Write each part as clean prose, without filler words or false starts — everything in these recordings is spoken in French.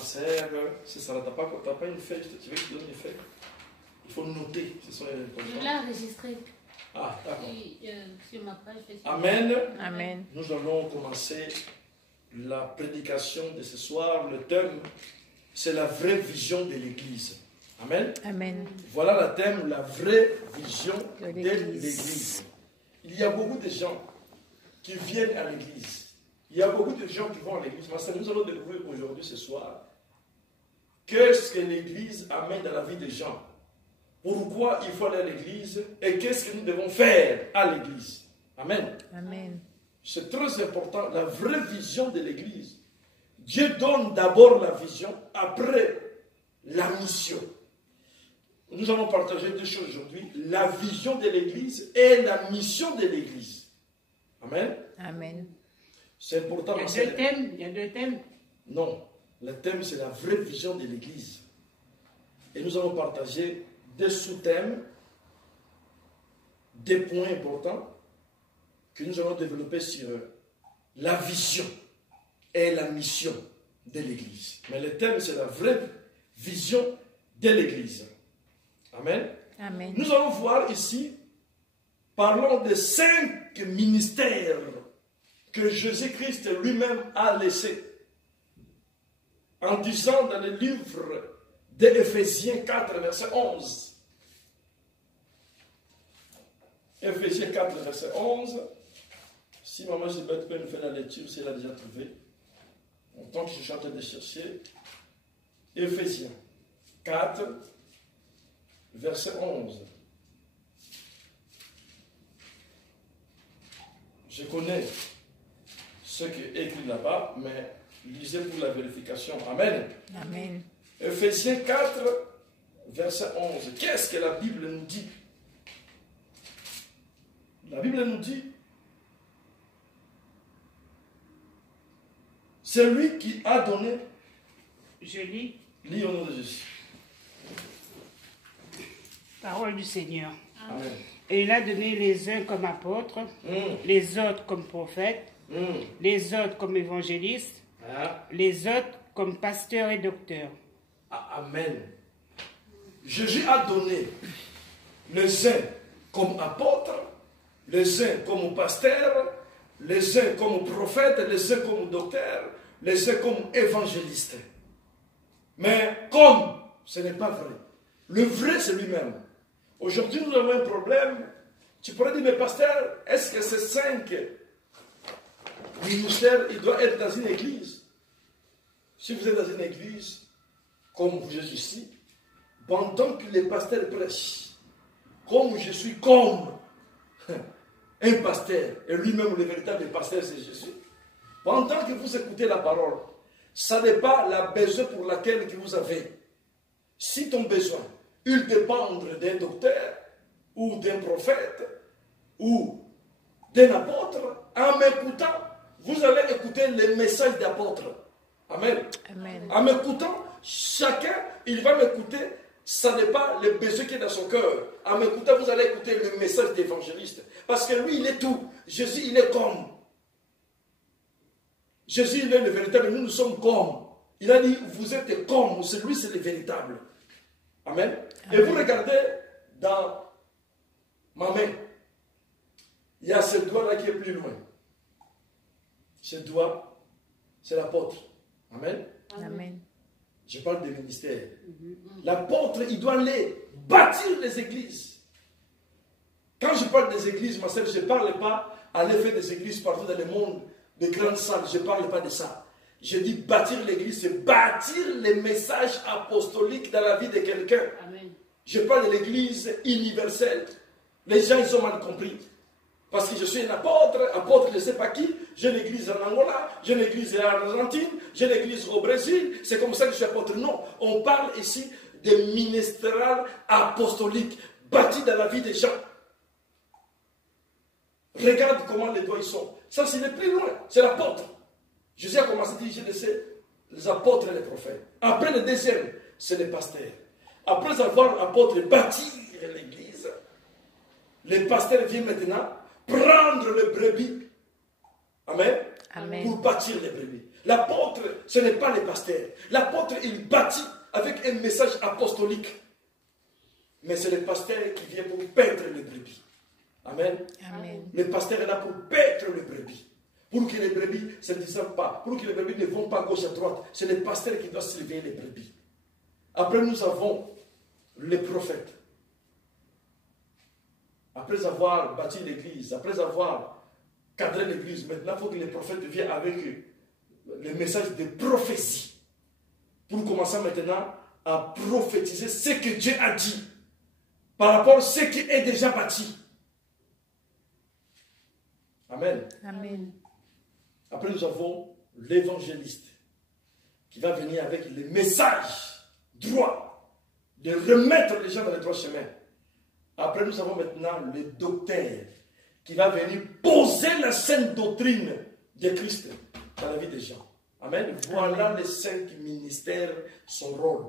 ma sœur, si ça ne t'a pas une feuille, tu veux que je te donne une feuille? Il faut noter, ce sont les Je l'ai enregistré. Ah, d'accord. Sur ma page Facebook. Amen. Amen. Nous allons commencer la prédication de ce soir. Le thème, c'est la vraie vision de l'Église. Amen. Amen. Voilà le thème, la vraie vision De de l'Église. l'Église. Il y a beaucoup de gens qui viennent à l'Église. Il y a beaucoup de gens qui vont à l'Église. Mais nous allons découvrir aujourd'hui, ce soir, qu'est-ce que l'Église amène dans la vie des gens. Pourquoi il faut aller à l'Église et qu'est-ce que nous devons faire à l'Église. Amen. Amen. C'est très important, la vraie vision de l'Église. Dieu donne d'abord la vision, après la mission. Nous allons partager deux choses aujourd'hui, la vision de l'Église et la mission de l'Église. Amen. Amen. C'est important. Il y a deux thèmes. Non, le thème c'est la vraie vision de l'Église. Et nous allons partager des sous-thèmes, des points importants que nous allons développer sur la vision et la mission de l'Église. Mais le thème, c'est la vraie vision de l'Église. Amen. Amen. Nous allons voir ici, parlons de 5 ministères que Jésus-Christ lui-même a laissés. En disant dans le livre d'Éphésiens 4, verset 11. Éphésiens 4, verset 11. Si maman Gilbert peut nous faire la lecture, si elle a déjà trouvé. En tant que je suis en train de chercher. Éphésiens 4, verset 11. Je connais ce qui est écrit là-bas, mais lisez pour la vérification. Amen. Amen. Éphésiens 4, verset 11. Qu'est-ce que la Bible nous dit? La Bible nous dit, c'est lui qui a donné. Je lis. Lis au nom de Jésus. Parole du Seigneur. Amen. Et il a donné les uns comme apôtres, les autres comme prophètes, les autres comme évangélistes, les autres comme pasteurs et docteurs. Amen. Jésus a donné les uns comme apôtres, les uns comme pasteurs, les uns comme prophètes, les uns comme docteurs, les uns comme évangélistes. Mais comme ce n'est pas vrai, le vrai c'est lui-même. Aujourd'hui nous avons un problème. Tu pourrais dire, mais pasteur, est-ce que ces 5 ministères, ils doivent être dans une église? Si vous êtes dans une église, comme vous êtes ici, pendant que les pasteurs prêchent, comme je suis comme un pasteur, et lui-même le véritable pasteur c'est Jésus, pendant que vous écoutez la parole, ça n'est pas la besoin pour laquelle que vous avez. Si ton besoin, il dépend d'un docteur, ou d'un prophète, ou d'un apôtre, en m'écoutant, vous allez écouter les messages d'apôtre. Amen. Amen. En m'écoutant, chacun, il va m'écouter, ça n'est pas le besoin qui est dans son cœur. En m'écoutant, vous allez écouter le message d'évangéliste. Parce que lui, il est tout. Jésus, il est comme. Jésus, il est le véritable. Nous, nous sommes comme. Il a dit, vous êtes comme. Celui, c'est le véritable. Amen. Et vous regardez dans ma main. Il y a ce doigt-là qui est plus loin. Ce doigt, c'est l'apôtre. Amen. Amen. Je parle des ministères. L'apôtre, il doit aller bâtir les églises. Quand je parle des églises, ma sœur, je ne parle pas à l'effet des églises partout dans le monde, des grandes salles. Je ne parle pas de ça. Je dis bâtir l'église, c'est bâtir les messages apostoliques dans la vie de quelqu'un. Je parle de l'église universelle. Les gens, ils ont mal compris. Parce que je suis un apôtre je ne sais pas qui, j'ai une église en Angola, j'ai une église en Argentine, j'ai une église au Brésil, c'est comme ça que je suis apôtre. Non, on parle ici de ministériel apostolique, bâti dans la vie des gens. Regarde comment les doigts ils sont. Ça, c'est le plus loin, c'est l'apôtre. Jésus a commencé à dire, je laissé les apôtres et les prophètes. Après le deuxième, c'est les pasteurs. Après avoir apôtre bâti l'église, les pasteurs viennent maintenant prendre les brebis. Amen. Amen. Pour bâtir les brebis. L'apôtre, ce n'est pas les pasteurs. L'apôtre, il bâtit avec un message apostolique. Mais c'est le pasteur qui vient pour paître les brebis. Amen. Amen. Le pasteur est là pour paître les brebis. Pour que les brebis ne se descendent pas. Pour que les brebis ne vont pas gauche à droite. C'est le pasteur qui doit surveiller les brebis. Après, nous avons les prophètes. Après avoir bâti l'église, après avoir cadré l'église, maintenant il faut que les prophètes viennent avec le message de prophétie. Pour commencer maintenant à prophétiser ce que Dieu a dit par rapport à ce qui est déjà bâti. Amen. Amen. Après, nous avons l'évangéliste qui va venir avec le message droit de remettre les gens dans les droits chemins. Après, nous avons maintenant le docteur qui va venir poser la sainte doctrine de Christ dans la vie des gens. Amen. Voilà les 5 ministères, son rôle.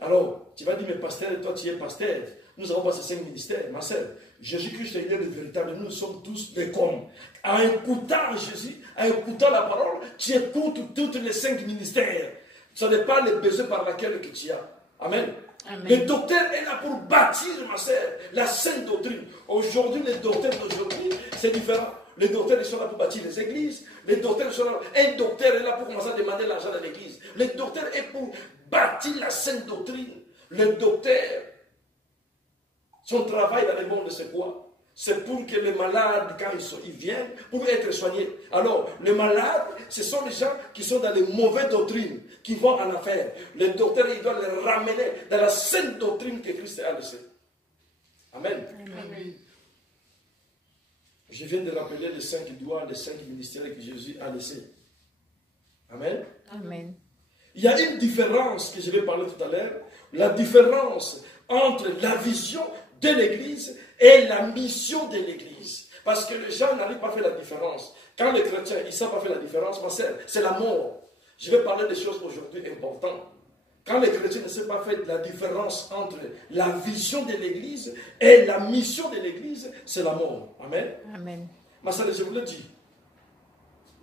Alors, tu vas dire, mais pasteur, toi tu es pasteur. Nous n'avons pas ces 5 ministères, ma sœur. Jésus-Christ est le véritable. Nous sommes tous des comme. En écoutant Jésus, en écoutant la parole, tu écoutes tous les 5 ministères. Ce n'est pas le besoin par lequel que tu as. Amen. Amen. Le docteur est là pour bâtir, ma sœur, la sainte doctrine. Aujourd'hui, les docteurs d'aujourd'hui, c'est différent. Les docteurs, ils sont là pour bâtir les églises. Les docteurs sont là. Un docteur est là pour commencer à demander l'argent dans l'église. Le docteur est pour bâtir la sainte doctrine. Le docteur, son travail dans le monde, c'est quoi? C'est pour que les malades, quand ils viennent, pour être soignés. Alors, les malades, ce sont les gens qui sont dans les mauvaises doctrines, qui vont en affaire. Le docteur, il doit les ramener dans la sainte doctrine que Christ a laissée. Amen. Amen. Je viens de rappeler les 5 doigts, les 5 ministères que Jésus a laissés. Amen. Amen. Il y a une différence que je vais parler tout à l'heure. La différence entre la vision de l'Église et la mission de l'Église. Parce que les gens n'arrivent pas à faire la différence. Quand les chrétiens, ils ne savent pas faire la différence, c'est la mort. Je vais parler des choses aujourd'hui importantes. Quand les chrétiens ne savent pas faire la différence entre la vision de l'Église et la mission de l'Église, c'est la mort. Amen. Amen. Ma sœur, je vous le dis.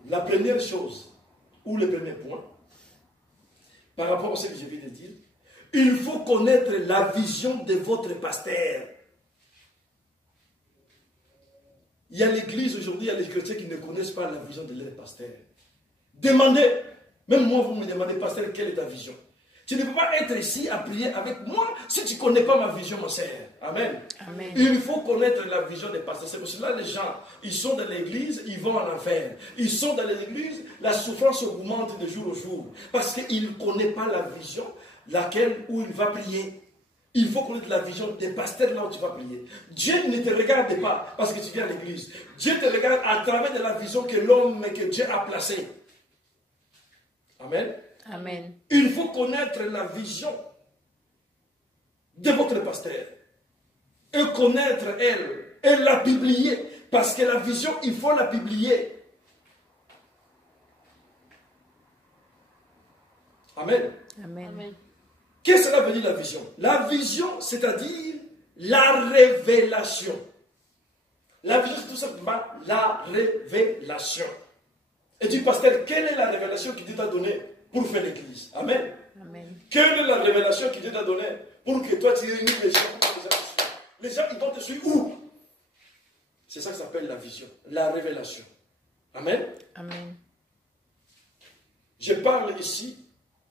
La première chose, ou le premier point, par rapport à ce que je viens de dire, il faut connaître la vision de votre pasteur. Il y a l'église aujourd'hui, il y a les chrétiens qui ne connaissent pas la vision de leur pasteur. Demandez, même moi vous me demandez, pasteur, quelle est ta vision? Tu ne peux pas être ici à prier avec moi si tu ne connais pas ma vision, ma sœur. Amen. Amen. Il faut connaître la vision des pasteurs. C'est pour cela que les gens, ils sont dans l'église, ils vont en enfer. Ils sont dans l'église, la souffrance augmente de jour au jour. Parce qu'ils ne connaissent pas la vision où il va prier. Il faut connaître la vision des pasteurs là où tu vas prier. Dieu ne te regarde pas parce que tu viens à l'église. Dieu te regarde à travers de la vision que l'homme, que Dieu a placée. Amen. Amen. Il faut connaître la vision de votre pasteur. Et connaître elle. Et la publier. Parce que la vision, il faut la publier. Amen. Amen. Amen. Qu'est-ce que cela veut dire la vision? La vision, c'est-à-dire la révélation. La vision, c'est tout simplement la révélation. Et tu dis, pasteur, quelle est la révélation que Dieu t'a donnée pour faire l'église? Amen. Amen. Quelle est la révélation que Dieu t'a donnée pour que toi tu réunis les gens? Les gens, ils vont te suivre où? C'est ça que ça s'appelle la vision, la révélation. Amen. Amen. Je parle ici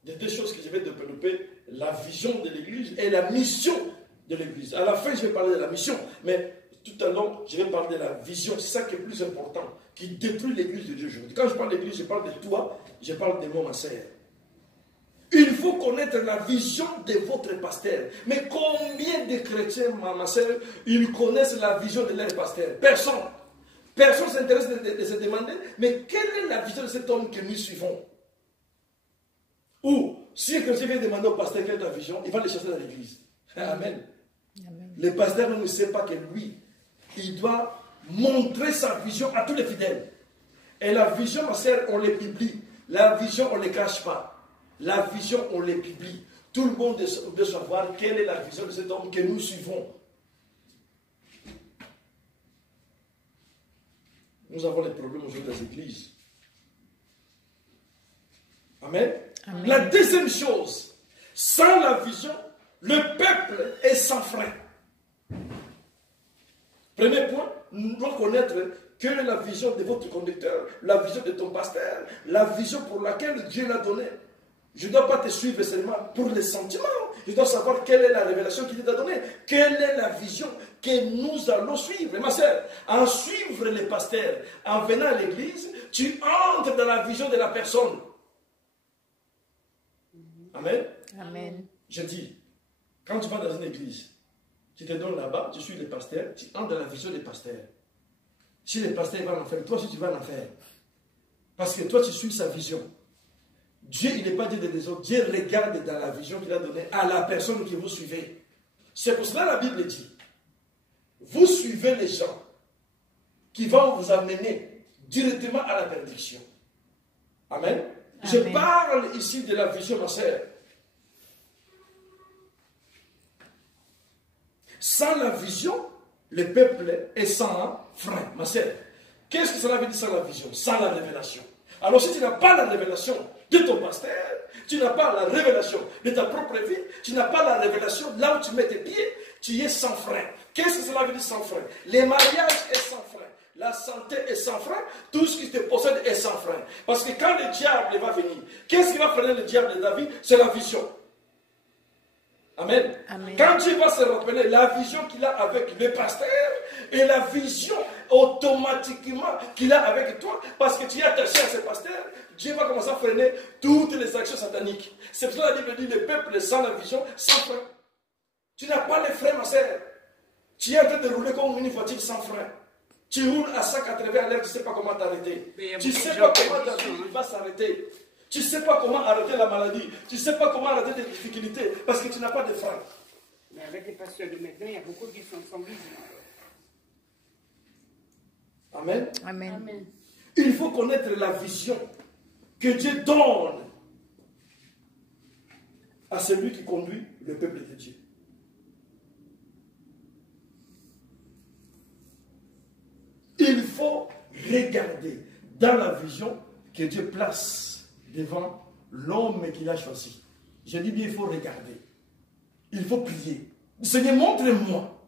de 2 choses que je vais développer, la vision de l'église et la mission de l'église. À la fin, je vais parler de la mission, mais tout à l'heure, je vais parler de la vision. C'est ça qui est plus important, qui détruit l'église de Dieu aujourd'hui. Quand je parle d'église, je parle de toi, je parle de moi, ma sœur. Il faut connaître la vision de votre pasteur. Mais combien de chrétiens, ma sœur, ils connaissent la vision de leur pasteur? Personne. Personne s'intéresse de se demander, mais quelle est la vision de cet homme que nous suivons? Ou, si un chrétien vient demander au pasteur quelle est ta vision, il va le chercher dans l'église. Amen. Amen. Le pasteur ne sait pas que lui, il doit montrer sa vision à tous les fidèles. Et la vision, ma sœur, on les publie. La vision, on ne les cache pas. La vision, on les publie. Tout le monde doit savoir quelle est la vision de cet homme que nous suivons. Nous avons des problèmes aujourd'hui dans les églises. Amen. Amen. La deuxième chose, sans la vision, le peuple est sans frein. Premier point, nous devons connaître quelle est la vision de votre conducteur, la vision de ton pasteur, la vision pour laquelle Dieu l'a donnée. Je ne dois pas te suivre seulement pour les sentiments. Je dois savoir quelle est la révélation qu'il t'a donnée. Quelle est la vision que nous allons suivre. Et ma sœur, en suivre les pasteurs, en venant à l'église, tu entres dans la vision de la personne. Amen. Amen. Je dis, quand tu vas dans une église, tu te donnes là-bas, tu suis les pasteurs, tu entres dans la vision des pasteurs. Si les pasteurs vont en faire, toi aussi tu vas en faire. Parce que toi tu suis sa vision. Dieu, il n'est pas Dieu des autres. Dieu regarde dans la vision qu'il a donnée à la personne que vous suivez. C'est pour cela que la Bible dit, vous suivez les gens qui vont vous amener directement à la perdition. Amen. Je parle ici de la vision, ma sœur. Sans la vision, le peuple est sans frein. Ma sœur, qu'est-ce que cela veut dire sans la vision? Sans la révélation. Alors si tu n'as pas la révélation de ton pasteur, tu n'as pas la révélation de ta propre vie, tu n'as pas la révélation là où tu mets tes pieds, tu es sans frein. Qu'est-ce que cela veut dire sans frein? Les mariages est sans frein. La santé est sans frein, tout ce qui te possède est sans frein. Parce que quand le diable va venir, qu'est-ce qui va freiner le diable de David? C'est la vision. Amen. Amen. Quand Dieu va se rappeler la vision qu'il a avec le pasteur et la vision automatiquement qu'il a avec toi, parce que tu es attaché à ce pasteur, Dieu va commencer à freiner toutes les actions sataniques. C'est pour ça que la Bible dit le peuple sans la vision, sans frein. Tu n'as pas les freins, ma sœur. Tu es en train de rouler comme une voiture sans frein. Tu roules à 180 à l'heure, tu ne sais pas comment t'arrêter. Tu ne sais pas comment ta vie va s'arrêter. Tu ne sais pas comment arrêter la maladie. Tu ne sais pas comment arrêter tes difficultés parce que tu n'as pas de frein. Mais avec les pasteurs de maintenant, il y a beaucoup qui sont sans vision. Amen. Amen. Amen. Il faut connaître la vision que Dieu donne à celui qui conduit le peuple de Dieu. Il faut regarder dans la vision que Dieu place devant l'homme qu'il a choisi. Je dis bien, il faut regarder. Il faut prier. Seigneur, montre-moi.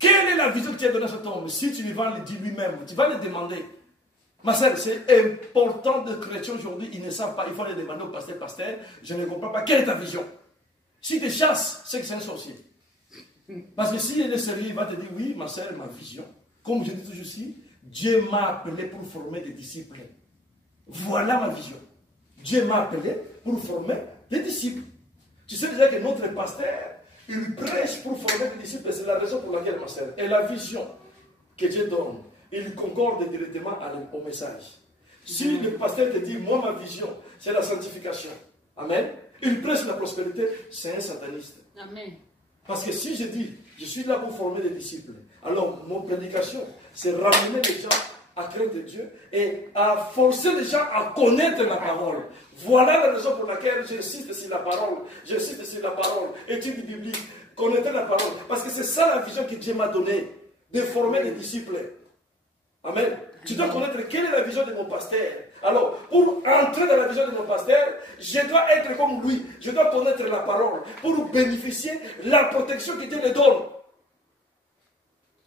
Quelle est la vision que tu as donnée à cet homme? Si tu vas le dire lui-même, tu vas le demander. Ma sœur, c'est important de chrétiens aujourd'hui, ils ne savent pas, il faut aller demander au pasteur, je ne comprends pas, quelle est ta vision? Si tu chasses, c'est que c'est un sorcier. Parce que s'il est sérieux, il va te dire, oui, ma sœur, ma vision, comme je dis toujours ici, Dieu m'a appelé pour former des disciples. Voilà ma vision. Dieu m'a appelé pour former des disciples. Tu sais déjà que notre pasteur, il prêche pour former des disciples, c'est la raison pour laquelle, ma sœur, et la vision que Dieu donne, il concorde directement au message. Si le pasteur te dit, moi ma vision, c'est la sanctification, amen, il prêche la prospérité, c'est un sataniste. Amen. Parce que si je dis, je suis là pour former des disciples, alors mon prédication, c'est ramener les gens à craindre Dieu et à forcer les gens à connaître la parole. Voilà la raison pour laquelle j'insiste sur la parole, étude biblique, connaître la parole. Parce que c'est ça la vision que Dieu m'a donnée, de former des disciples. Amen. Tu dois connaître quelle est la vision de mon pasteur. Alors, pour entrer dans la vision de mon pasteur, je dois être comme lui. Je dois connaître la parole pour bénéficier de la protection que Dieu me donne.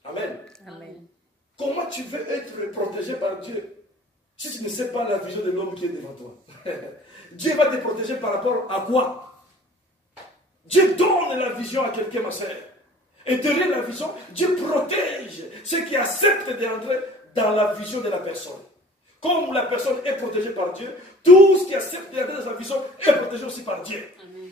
Amen. Amen. Comment tu veux être protégé par Dieu si tu ne sais pas la vision de l'homme qui est devant toi? Dieu va te protéger par rapport à quoi? Dieu donne la vision à quelqu'un, ma sœur. Et derrière la vision, Dieu protège ceux qui acceptent d'entrer dans la vision de la personne. Comme la personne est protégée par Dieu, tout ce qui accepte d'entrer dans sa vision est protégé aussi par Dieu. Amen.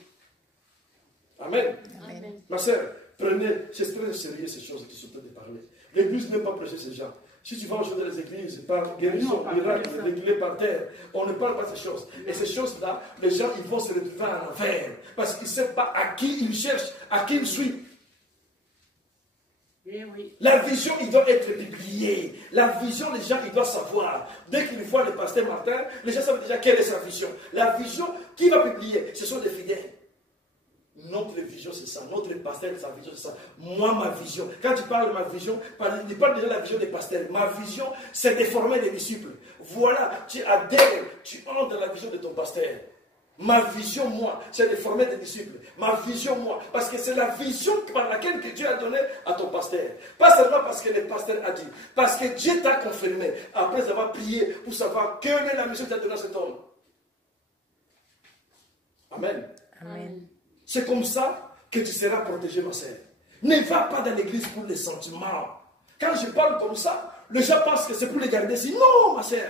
Amen. Amen. Ma sœur, prenez, c'est très sérieux ces choses qui sont en train de parler. L'église n'aime pas prêcher ces gens. Si tu vas aujourd'hui dans les églises, par guérison, miracle, régulier par terre, on ne parle pas de ces choses. Et ces choses-là, les gens, ils vont se retrouver en enfer. Parce qu'ils ne savent pas à qui ils cherchent, à qui ils suivent. Eh oui. La vision, il doit être publiée. La vision, les gens, ils doivent savoir. Dès qu'ils voient le pasteur Martin, les gens savent déjà quelle est sa vision. La vision, qui va publier? Ce sont les fidèles. Notre vision, c'est ça. Notre pasteur, sa vision, c'est ça. Moi, ma vision. Quand tu parles de ma vision, il parle déjà de la vision des pasteurs. Ma vision, c'est de former des disciples. Voilà, tu adhères, tu entres dans la vision de ton pasteur. Ma vision, moi, c'est de former des disciples. Ma vision, moi, parce que c'est la vision par laquelle que Dieu a donné à ton pasteur. Pas seulement parce que le pasteur a dit, parce que Dieu t'a confirmé, après avoir prié pour savoir quelle est la mission que tu as donnée à cet homme. Amen. Amen. C'est comme ça que tu seras protégé, ma sœur. Ne va pas dans l'église pour les sentiments. Quand je parle comme ça, les gens pensent que c'est pour les garder ici. Non, ma sœur.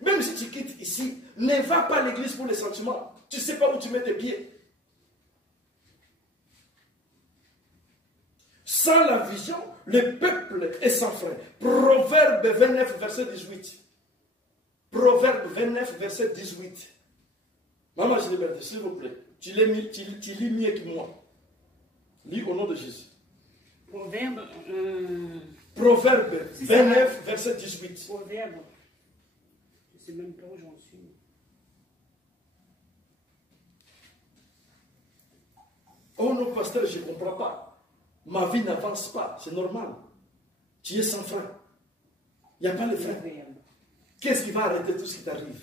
Même si tu quittes ici, ne va pas à l'église pour les sentiments. Tu ne sais pas où tu mets tes pieds. Sans la vision, le peuple est sans frein. Proverbe 29, verset 18. Proverbe 29, verset 18. Maman Gilbert, s'il vous plaît, tu lis mieux que moi. Lis au nom de Jésus. Proverbe 29, verset 18. Proverbe. Je ne sais même pas où j'en suis. Oh non, pasteur, je ne comprends pas. Ma vie n'avance pas, c'est normal. Tu es sans frein. Il n'y a pas de frein. Qu'est-ce qui va arrêter tout ce qui t'arrive?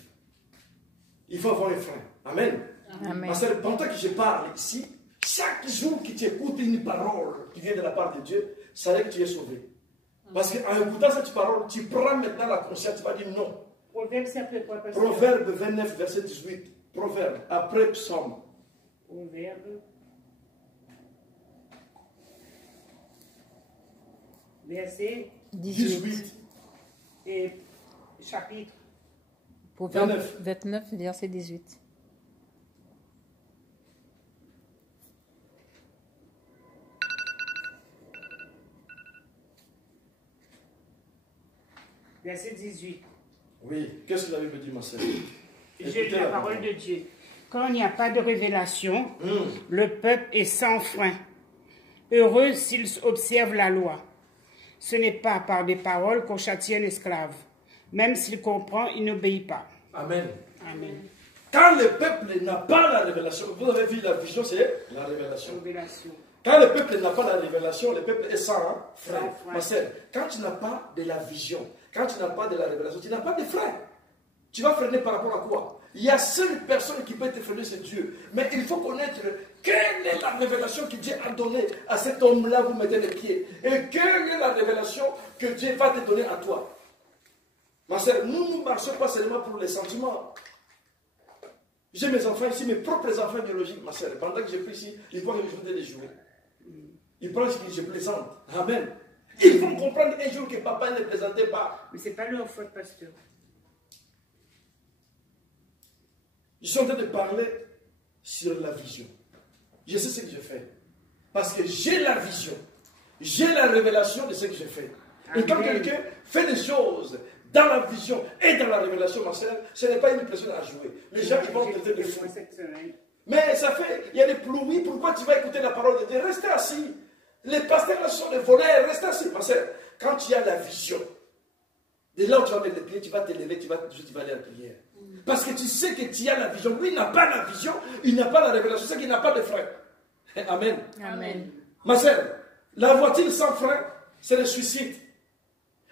Il faut avoir un frein. Amen. Amen. Parce que pendant que je parle ici, chaque jour que tu écoutes une parole qui vient de la part de Dieu, ça veut dire que tu es sauvé. Parce qu'en écoutant cette parole, tu prends maintenant la conscience, tu vas dire non. Proverbe, c'est après quoi, pasteur? Proverbe 29, verset 18. Proverbe, après psaume. Proverbe. Verset 18. et chapitre. Proverbe 29, verset 18. Verset 18. Oui, qu'est-ce que la Bible dit, ma sœur? J'ai lu la parole de Dieu. Quand il n'y a pas de révélation, le peuple est sans frein. Heureux s'ils observent la loi. Ce n'est pas par des paroles qu'on châtie un esclave. Même s'il comprend, il n'obéit pas. Amen. Amen. Quand le peuple n'a pas la révélation, vous avez vu la vision, c'est la révélation. Révélation. Quand le peuple n'a pas la révélation, le peuple est sans frein. Sans frein. Ma sœur, quand tu n'as pas de la vision, quand tu n'as pas de la révélation, tu n'as pas de frein. Tu vas freiner par rapport à quoi? Il y a seule personne qui peut te freiner, c'est Dieu. Mais il faut connaître quelle est la révélation que Dieu a donnée à cet homme-là, vous mettez les pieds. Et quelle est la révélation que Dieu va te donner à toi. Ma sœur, nous ne marchons pas seulement pour les sentiments. J'ai mes enfants ici, mes propres enfants biologiques, ma sœur. Pendant que j'ai pris ici, ils pensent que je voudrais les jouer. Ils pensent que je plaisante. Amen. Ils vont comprendre un jour que papa ne plaisantait pas. Mais ce n'est pas leur faute, pasteur. Je suis en train de parler sur la vision. Je sais ce que je fais. Parce que j'ai la vision. J'ai la révélation de ce que je fais. Et quand quelqu'un fait des choses dans la vision et dans la révélation, ma soeur, ce n'est pas une personne à jouer. Les gens qui vont traiter de fou. Mais ça fait, il y a des pluies. Pourquoi tu vas écouter la parole de Dieu? Restez assis. Les pasteurs là sont des voleurs. Restez assis. Ma soeur, quand tu as la vision, de là où tu vas mettre les pieds, tu vas te lever, tu vas aller à la prière. Parce que tu sais que tu as la vision. Lui, il n'a pas la vision, il n'a pas la révélation, c'est qu'il n'a pas de frein. Amen. Amen. Ma sœur, la voiture sans frein, c'est le suicide.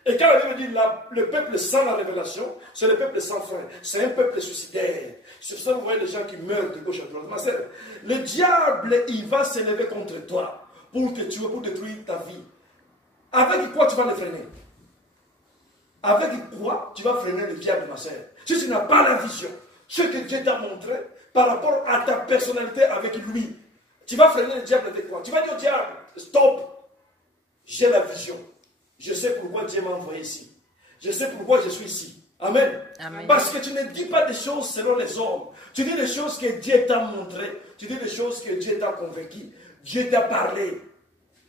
Et quand la Bible dit le peuple sans la révélation, c'est le peuple sans frein. C'est un peuple suicidaire. C'est ça, vous voyez les gens qui meurent de gauche à droite. Ma sœur, le diable, il va s'élever contre toi pour te tuer, pour détruire ta vie. Avec quoi tu vas le freiner? Avec quoi tu vas freiner le diable, ma sœur? Si tu n'as pas la vision, ce que Dieu t'a montré par rapport à ta personnalité avec lui, tu vas freiner le diable avec quoi? Tu vas dire au diable, stop, j'ai la vision. Je sais pourquoi Dieu m'a envoyé ici. Je sais pourquoi je suis ici. Amen. Amen. Parce que tu ne dis pas des choses selon les hommes. Tu dis des choses que Dieu t'a montrées. Tu dis des choses que Dieu t'a convaincu. Dieu t'a parlé.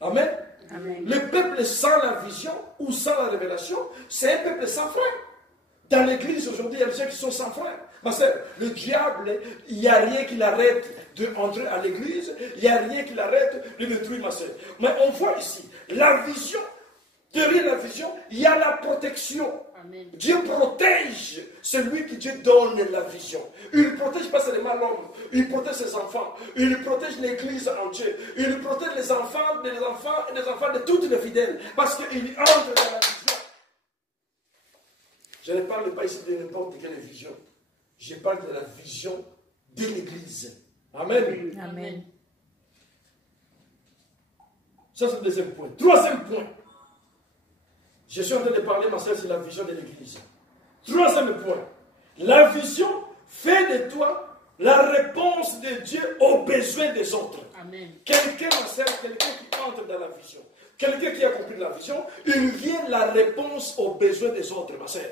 Amen. Amen. Le peuple sans la vision ou sans la révélation, c'est un peuple sans frein. Dans l'église aujourd'hui, il y a des gens qui sont sans frein. Parce que le diable, il n'y a rien qui l'arrête d'entrer à l'église, il n'y a rien qui l'arrête de détruire ma sœur. Mais on voit ici, la vision, derrière la vision, il y a la protection. Amen. Dieu protège celui qui Dieu donne la vision. Il ne protège pas seulement l'homme, il protège ses enfants, il protège l'église entière, il protège les enfants, des enfants et des enfants de toutes les fidèles, parce qu'il entre dans la vision. Je ne parle pas ici de n'importe quelle vision, je parle de la vision de l'Église. Amen. Amen. Ça, c'est le deuxième point. Troisième point. Je suis en train de parler, ma soeur, sur la vision de l'Église. Troisième point. La vision fait de toi la réponse de Dieu aux besoins des autres. Amen. Quelqu'un, ma soeur, quelqu'un qui entre dans la vision, quelqu'un qui a compris la vision, il devient la réponse aux besoins des autres, ma soeur.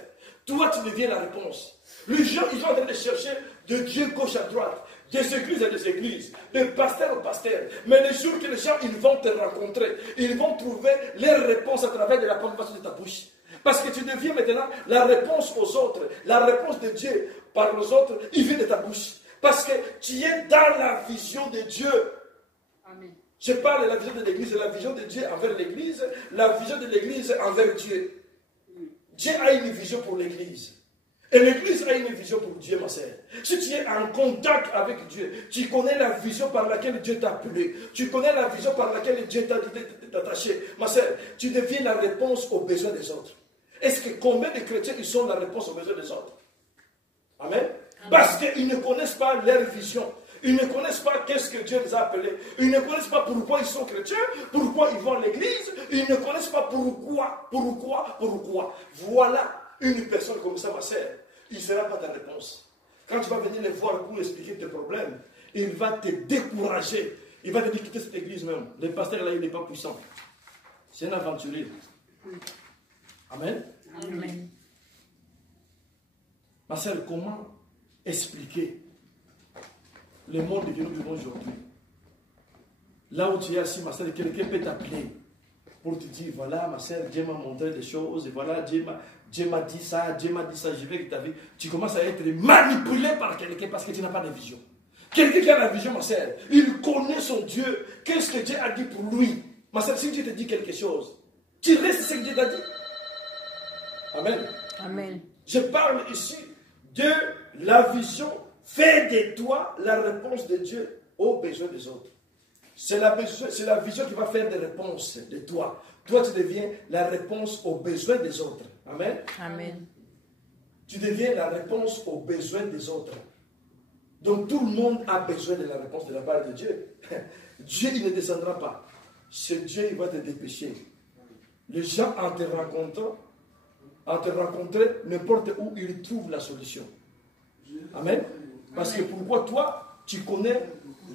Toi, tu deviens la réponse. Les gens, ils sont en train de chercher de Dieu gauche à droite, des églises à des églises, de pasteur au pasteur. Mais les jours que les gens, ils vont te rencontrer, ils vont trouver leurs réponses à travers de la conversation de ta bouche. Parce que tu deviens maintenant la réponse aux autres, la réponse de Dieu par les autres, il vient de ta bouche. Parce que tu es dans la vision de Dieu. Amen. Je parle de la vision de l'Église, la vision de Dieu envers l'Église, la vision de l'Église envers Dieu. Dieu a une vision pour l'Église. Et l'Église a une vision pour Dieu, ma sœur. Si tu es en contact avec Dieu, tu connais la vision par laquelle Dieu t'a appelé. Tu connais la vision par laquelle Dieu t'a attaché. Ma sœur, tu deviens la réponse aux besoins des autres. Est-ce que combien de chrétiens ils sont la réponse aux besoins des autres? Amen. Parce qu'ils ne connaissent pas leur vision. Ils ne connaissent pas qu'est-ce que Dieu les a appelés. Ils ne connaissent pas pourquoi ils sont chrétiens, pourquoi ils vont à l'église. Ils ne connaissent pas pourquoi. Voilà une personne comme ça, ma sœur. Il ne sera pas ta réponse. Quand tu vas venir les voir pour expliquer tes problèmes, il va te décourager. Il va te dire quitter cette église même. Le pasteur là, il n'est pas puissant. C'est un aventurier. Amen. Amen. Ma sœur, comment expliquer le monde que nous vivons aujourd'hui? Là où tu es assis, ma sœur, quelqu'un peut t'appeler pour te dire, voilà, ma sœur, Dieu m'a montré des choses, et voilà, Dieu m'a dit ça, je veux que ta vie. Tu commences à être manipulé par quelqu'un parce que tu n'as pas de vision. Quelqu'un qui a la vision, ma sœur, il connaît son Dieu. Qu'est-ce que Dieu a dit pour lui? Ma sœur, si Dieu te dit quelque chose, tu restes ce que Dieu t'a dit. Amen. Amen. Je parle ici de la vision. Fais de toi la réponse de Dieu aux besoins des autres. C'est la vision qui va faire des réponses de toi. Toi, tu deviens la réponse aux besoins des autres. Amen. Amen. Tu deviens la réponse aux besoins des autres. Donc tout le monde a besoin de la réponse de la part de Dieu. Dieu, il ne descendra pas. C'est Dieu, il va te dépêcher. Les gens, en te rencontrant, n'importe où, ils trouvent la solution. Amen. Parce que pourquoi toi, tu connais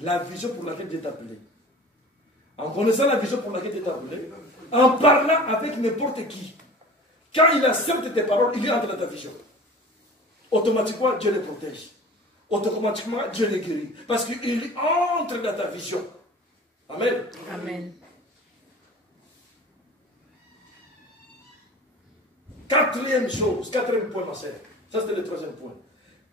la vision pour laquelle Dieu t'a appelé. En connaissant la vision pour laquelle Dieu t'a appelé, en parlant avec n'importe qui, quand il accepte tes paroles, il entre dans ta vision. Automatiquement, Dieu les protège. Automatiquement, Dieu les guérit. Parce qu'il entre dans ta vision. Amen. Amen. Quatrième point, ma sœur. Ça, c'était le troisième point.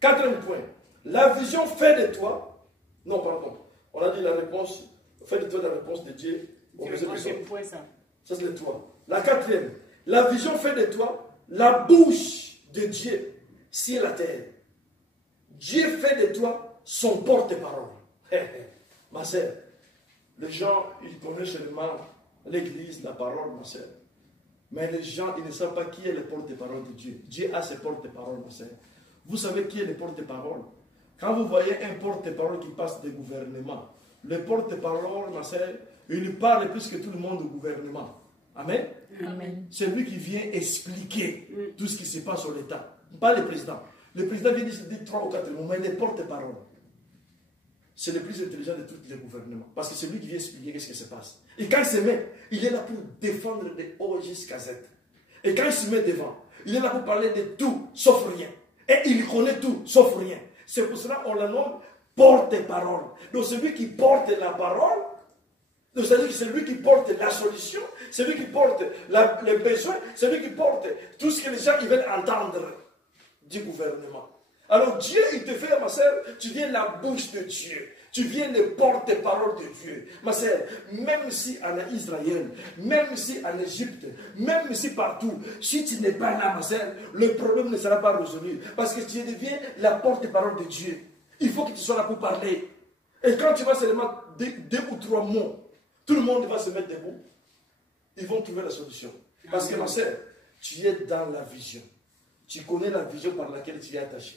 Quatrième point. La vision fait de toi. Non, pardon. On a dit la réponse. Fait de toi la réponse de Dieu. C'est le troisième point, ça. Ça, c'est le 3. La quatrième. La vision fait de toi la bouche de Dieu sur la terre. Dieu fait de toi son porte-parole. Ma sœur, les gens, ils connaissent seulement l'église, la parole, ma sœur. Mais les gens, ils ne savent pas qui est le porte-parole de Dieu. Dieu a ses porte-paroles, ma sœur. Vous savez qui est le porte-parole? Quand vous voyez un porte-parole qui passe des gouvernements, le porte-parole, ma sœur, il parle plus que tout le monde au gouvernement. Amen. Amen. C'est lui qui vient expliquer tout ce qui se passe sur l'État. Pas le président. Le président vient dire 3 ou 4 mots, mais il est porte-parole. C'est le plus intelligent de tous les gouvernements. Parce que c'est lui qui vient expliquer ce qui se passe. Et quand il se met, il est là pour défendre de O jusqu'à Z. Et quand il se met devant, il est là pour parler de tout, sauf rien. Et il connaît tout, sauf rien. C'est pour cela qu'on le nomme porte-parole. Donc celui qui porte la parole, donc c'est-à-dire que c'est lui qui porte la solution, c'est lui qui porte les besoins, c'est lui qui porte tout ce que les gens ils veulent entendre du gouvernement. Alors Dieu, il te fait, ma sœur, tu viens la bouche de Dieu. Tu viens le porte-parole de Dieu. Ma sœur, même si en Israël, même si en Égypte, même si partout, si tu n'es pas là, ma sœur, le problème ne sera pas résolu. Parce que tu deviens la porte-parole de Dieu. Il faut que tu sois là pour parler. Et quand tu vas seulement deux ou 3 mots, tout le monde va se mettre debout. Ils vont trouver la solution. Parce que ma sœur, tu es dans la vision. Tu connais la vision par laquelle tu es attaché.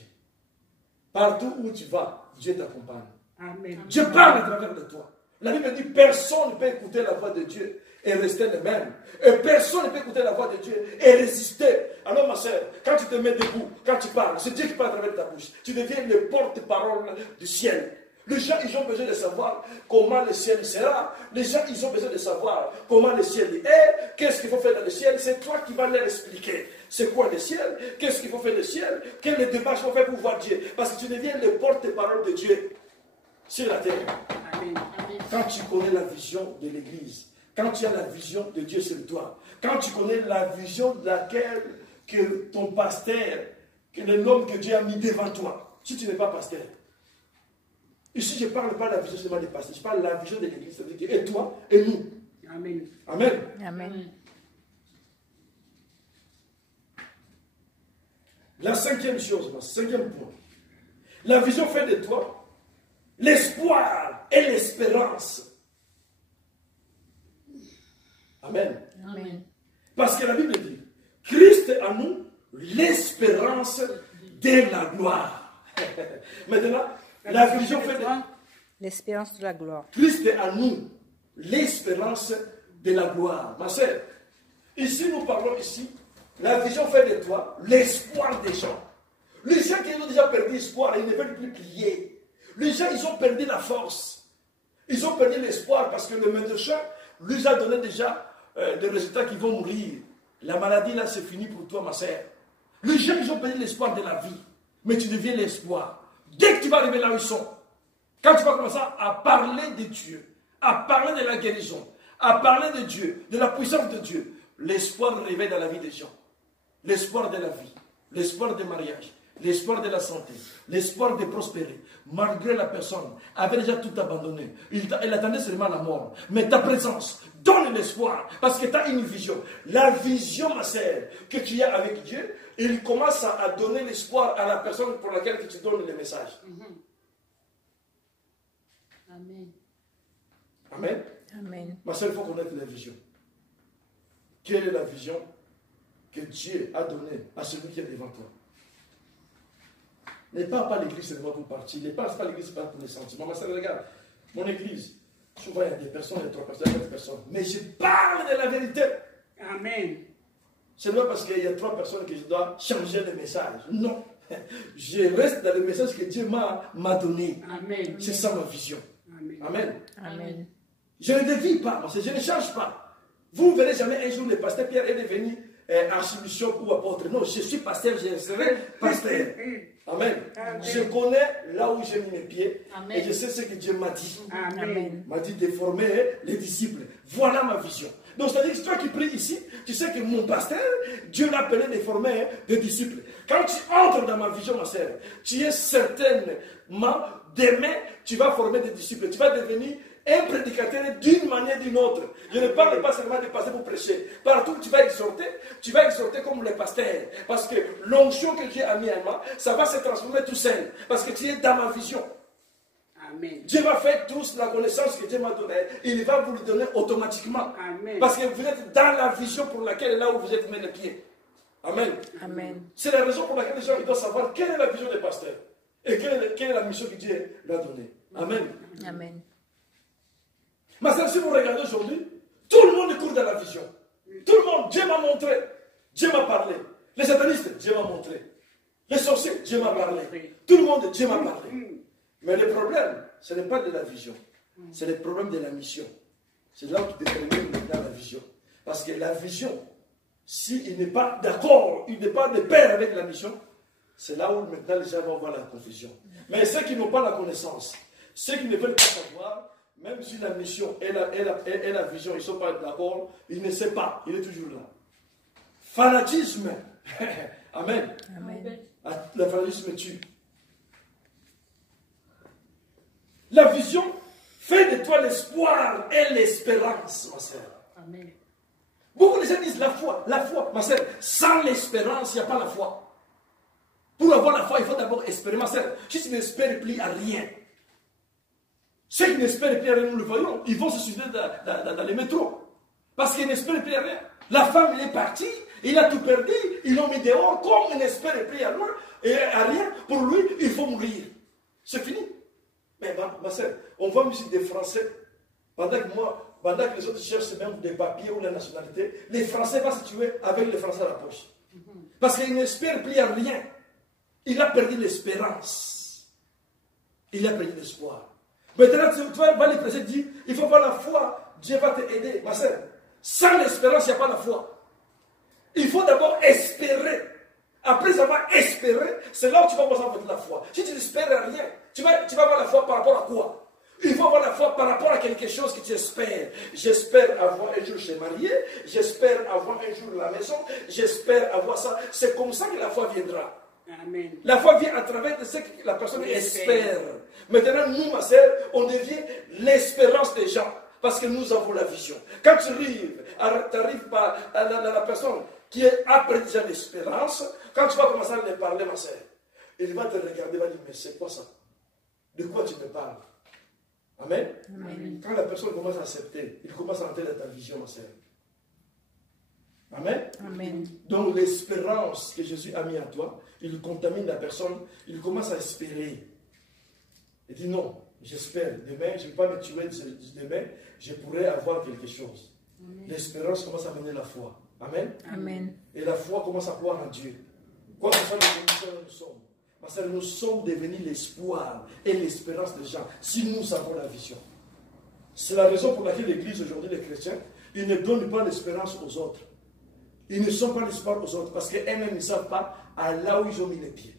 Partout où tu vas, Dieu t'accompagne. Amen. Dieu parle à travers de toi. La Bible dit, personne ne peut écouter la voix de Dieu et rester le même. Et personne ne peut écouter la voix de Dieu et résister. Alors ma soeur, quand tu te mets debout, quand tu parles, c'est Dieu qui parle à travers ta bouche. Tu deviens le porte-parole du ciel. Les gens, ils ont besoin de savoir comment le ciel sera. Les gens, ils ont besoin de savoir comment le ciel est. Qu'est-ce qu'il faut faire dans le ciel? C'est toi qui vas leur expliquer. C'est quoi le ciel? Qu'est-ce qu'il faut faire dans le ciel? Quelle démarche il faut faire pour voir Dieu? Parce que tu deviens le porte-parole de Dieu sur la terre. Amen. Quand tu connais la vision de l'Église, quand tu as la vision de Dieu sur toi, quand tu connais la vision de laquelle que ton pasteur, que l'homme que Dieu a mis devant toi, si tu n'es pas pasteur. Ici, je ne parle pas de la vision seulement des pasteurs, je parle de la vision de l'Église, c'est-à-dire et toi et nous. Amen. Amen. Amen. La cinquième chose, le cinquième point. La vision fait de toi l'espoir et l'espérance. Amen. Amen. Parce que la Bible dit, Christ est en nous l'espérance de la gloire. Maintenant, la vision fait de toi L'espérance de la gloire. Christ est en nous l'espérance de la gloire. Ma sœur, ici nous parlons ici, la vision fait de toi l'espoir des gens. Les gens qui ont déjà perdu espoir, ils ne veulent plus prier. Les gens, ils ont perdu la force. Ils ont perdu l'espoir parce que le médecin lui a donné déjà des résultats qui vont mourir. La maladie là, c'est fini pour toi, ma sœur. Les gens, ils ont perdu l'espoir de la vie. Mais tu deviens l'espoir. Dès que tu vas arriver là où ils sont, quand tu vas commencer à parler de Dieu, à parler de la guérison, à parler de Dieu, de la puissance de Dieu, l'espoir réveille dans la vie des gens. L'espoir de la vie, l'espoir du mariage, l'espoir de la santé, l'espoir de prospérer. Malgré la personne avait déjà tout abandonné. Elle attendait seulement la mort. Mais ta présence donne l'espoir parce que tu as une vision. La vision, ma sœur, que tu as avec Dieu, il commence à donner l'espoir à la personne pour laquelle tu donnes le message. Amen. Amen. Amen. Ma sœur, il faut connaître la vision. Quelle est la vision que Dieu a donnée à celui qui est devant toi? Ne parle pas l'église seulement pour partir. Ne parle pas l'église pour les sentiments. Ma sœur, regarde, mon église, souvent il y a des personnes, il y a 3 personnes, il y a 4 personnes. Mais je parle de la vérité. Amen. Ce n'est pas parce qu'il y a 3 personnes que je dois changer le message. Non. Je reste dans le message que Dieu m'a donné. Amen. C'est ça ma vision. Amen. Amen. Amen. Je ne dévie pas, parce que je ne change pas. Vous ne verrez jamais un jour le pasteur Pierre est devenu archibishop ou apôtre. Non, je suis pasteur, je serai pasteur. Amen. Amen. Je connais là où j'ai mis mes pieds. Amen. Et je sais ce que Dieu m'a dit. Amen. Il m'a dit de former les disciples. Voilà ma vision. Donc, c'est-à-dire que toi qui pries ici, tu sais que mon pasteur, Dieu l'a appelé de former des disciples. Quand tu entres dans ma vision, ma sœur, tu es certainement, demain, tu vas former des disciples. Tu vas devenir un prédicateur d'une manière ou d'une autre. Je ne parle pas seulement de pasteur pour prêcher. Partout où tu vas exhorter comme le pasteur. Parce que l'onction que Dieu a mis en moi, ça va se transformer tout seul. Parce que tu es dans ma vision. Amen. Dieu va faire tous la connaissance que Dieu m'a donnée. Il va vous le donner automatiquement. Amen. Parce que vous êtes dans la vision pour laquelle, là où vous êtes mis les pieds. Amen. Amen. C'est la raison pour laquelle les gens ils doivent savoir quelle est la vision des pasteurs. Et quelle est la mission que Dieu leur a donnée. Amen. Amen. Mais si vous regardez aujourd'hui, tout le monde court dans la vision. Tout le monde, Dieu m'a montré. Dieu m'a parlé. Les satanistes, Dieu m'a montré. Les sorciers, Dieu m'a parlé. Tout le monde, Dieu m'a parlé. Mais le problème, ce n'est pas de la vision. C'est le problème de la mission. C'est là où tu détermines maintenant la vision. Parce que la vision, s'il n'est pas d'accord, il n'est pas de pair avec la mission, c'est là où maintenant les gens vont voir la confusion. Mais ceux qui n'ont pas la connaissance, ceux qui ne veulent pas savoir, même si la mission et la vision, ils ne sont pas d'accord, ils ne savent pas, il est toujours là. Fanatisme. Amen. Amen. Le fanatisme tue. La vision fait de toi l'espoir et l'espérance, ma sœur. Amen. Beaucoup de gens disent la foi, ma sœur. Sans l'espérance, il n'y a pas la foi. Pour avoir la foi, il faut d'abord espérer, ma sœur. Si tu n'espères plus à rien, ceux qui n'espèrent plus à rien, nous le voyons, ils vont se suicider dans les métros. Parce qu'ils n'espèrent plus à rien. La femme, il est partie, il a tout perdu, ils l'ont mis dehors, comme il n'espère plus à rien, pour lui, il faut mourir. C'est fini. Mais ma soeur, on voit musique des Français, pendant que les autres cherchent même des papiers ou la nationalité, les Français vont se tuer avec les Français à la poche. Parce qu'ils n'espèrent plus à rien. Il a perdu l'espérance. Il a perdu l'espoir. Maintenant, tu vas les prêcher, dire, il faut avoir la foi. Dieu va t'aider, ma soeur. Sans l'espérance, il n'y a pas la foi. Il faut d'abord espérer. Après avoir espéré, c'est là où tu vas avoir la foi. Si tu n'espères rien, tu vas avoir la foi par rapport à quoi? Il faut avoir la foi par rapport à quelque chose que tu espères. J'espère avoir un jour chez marié, j'espère avoir un jour la maison, j'espère avoir ça. C'est comme ça que la foi viendra. Amen. La foi vient à travers de ce que la personne espère. Maintenant, nous, ma sœur, on devient l'espérance des gens parce que nous avons la vision. Quand tu arrives par la personne qui a déjà l'espérance, quand tu vas commencer à lui parler, ma sœur, il va te regarder, il va dire, mais c'est quoi ça? De quoi tu me parles? Amen. Amen. Quand la personne commence à accepter, il commence à entrer dans ta vision, ma sœur. Amen. Amen. Donc l'espérance que Jésus a mis en toi, il contamine la personne, il commence à espérer. Il dit non, j'espère, demain, je ne vais pas me tuer, demain, je pourrai avoir quelque chose. L'espérance commence à mener la foi. Amen. Amen. Et la foi commence à croire en Dieu. Quoi que ce soit les conditions où nous sommes. Parce que nous sommes devenus l'espoir et l'espérance des gens, si nous avons la vision. C'est la raison pour laquelle l'Église aujourd'hui, les chrétiens, ils ne donnent pas l'espérance aux autres. Ils ne sont pas l'espoir aux autres parce qu'eux-mêmes ne savent pas à là où ils ont mis les pieds.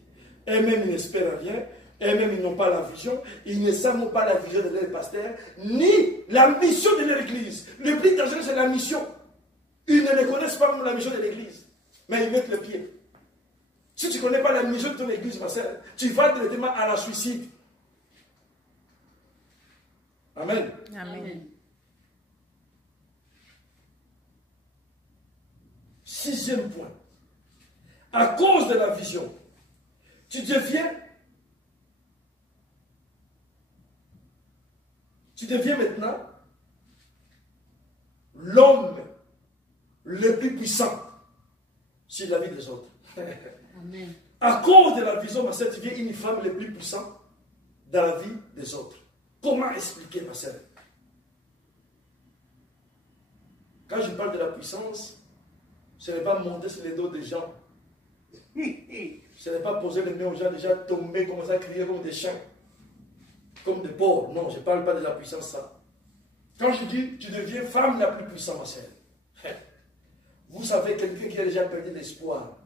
Eux-mêmes ils n'espèrent rien, eux-mêmes ils n'ont pas la vision, ils ne savent pas la vision de leur pasteur, ni la mission de leur Église. Le plus dangereux, c'est la mission. Ils ne connaissent pas la mission de l'Église, mais ils mettent le pied. Si tu ne connais pas la mission de ton église, ma soeur, tu vas directement à la suicide. Amen. Amen. Sixième point. À cause de la vision, tu deviens maintenant l'homme le plus puissant sur la vie des autres. Amen. À cause de la vision, ma soeur, tu deviens une femme la plus puissante dans la vie des autres. Comment expliquer, ma soeur? Quand je parle de la puissance, ce n'est pas monter sur les dos des gens. Ce n'est pas poser les mains aux gens, déjà tomber, commencer à crier comme des chiens, comme des porcs. Non, je ne parle pas de la puissance, ça. Quand je dis, tu deviens femme la plus puissante, ma soeur. Vous savez, quelqu'un qui a déjà perdu l'espoir,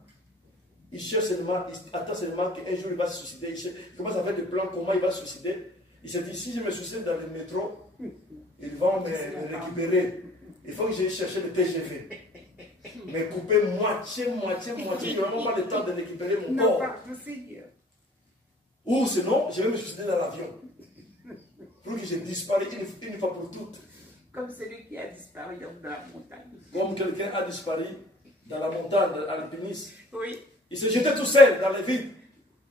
il cherche seulement, il attend seulement qu'un jour il va se suicider. Il commence à faire des plans, comment il va se suicider. Il se dit, si je me suicide dans le métro, ils vont me récupérer. Il faut que j'aille chercher le TGV. Mais couper moitié, je n'ai vraiment pas le temps de récupérer mon corps. Ou sinon, je vais me suicider dans l'avion. Pour que je disparaisse une fois pour toutes. Comme celui qui a disparu dans la montagne. Comme quelqu'un a disparu dans la montagne, à l'alpinisme. Oui. Il s'est jeté tout seul dans les vides.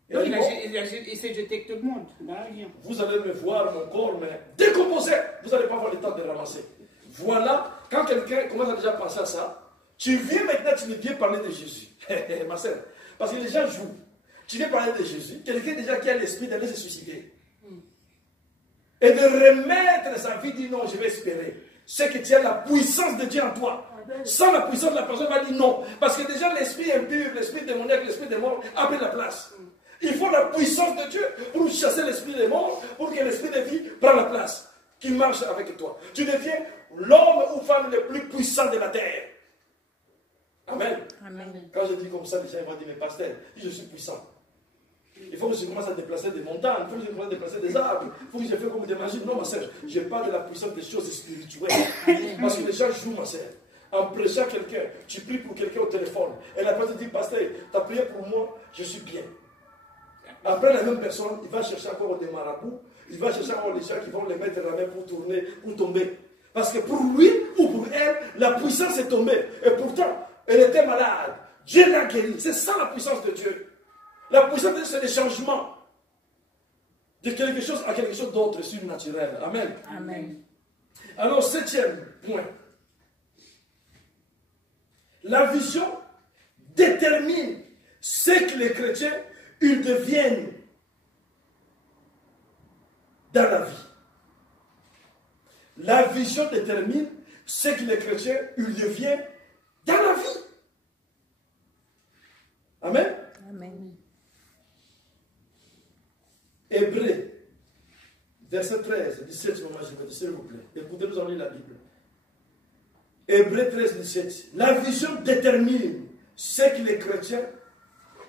Il s'est jeté avec tout le monde dans l'avion. Vous allez me voir, mon corps, mais décomposé. Vous n'allez pas avoir le temps de ramasser. Voilà, quand quelqu'un commence à déjà penser à ça, tu viens maintenant, tu viens parler de Jésus. Ma soeur, parce que les gens jouent. Tu viens parler de Jésus, quelqu'un déjà qui a l'esprit d'aller se suicider. Et de remettre sa vie, dit non, je vais espérer. C'est que tu as la puissance de Dieu en toi. Sans la puissance, la personne va dire non. Parce que déjà l'esprit impur, l'esprit démoniaque, l'esprit des morts a pris la place. Il faut la puissance de Dieu pour chasser l'esprit des morts, pour que l'esprit de vie prenne la place, qui marche avec toi. Tu deviens l'homme ou femme le plus puissant de la terre. Amen. Amen. Quand je dis comme ça, les gens vont dire, mais pasteur, je suis puissant. Il faut que je commence à déplacer des montagnes, il faut que je commence à déplacer des arbres, il faut que je fasse comme des magies. Non, ma soeur, je parle de la puissance des choses spirituelles. Parce que les gens jouent, ma soeur. En prêchant quelqu'un, tu pries pour quelqu'un au téléphone, et la personne dit, pasteur, tu as prié pour moi, je suis bien. Après, la même personne, il va chercher encore des marabouts, il va chercher encore les gens qui vont les mettre la main pour tourner, pour tomber. Parce que pour lui ou pour elle, la puissance est tombée. Et pourtant, elle était malade. Dieu l'a guérie. C'est ça la puissance de Dieu. La puissance de Dieu, c'est le changement de quelque chose à quelque chose d'autre surnaturel. Amen. Amen. Alors, septième point. La vision détermine ce que les chrétiens ils deviennent dans la vie. La vision détermine ce que les chrétiens, il devient dans la vie. Amen. Amen. Hébreux, verset 13, 17, s'il vous plaît. Écoutez, nous allons lire la Bible. Hébreux 13, 17. La vision détermine ce que les chrétiens,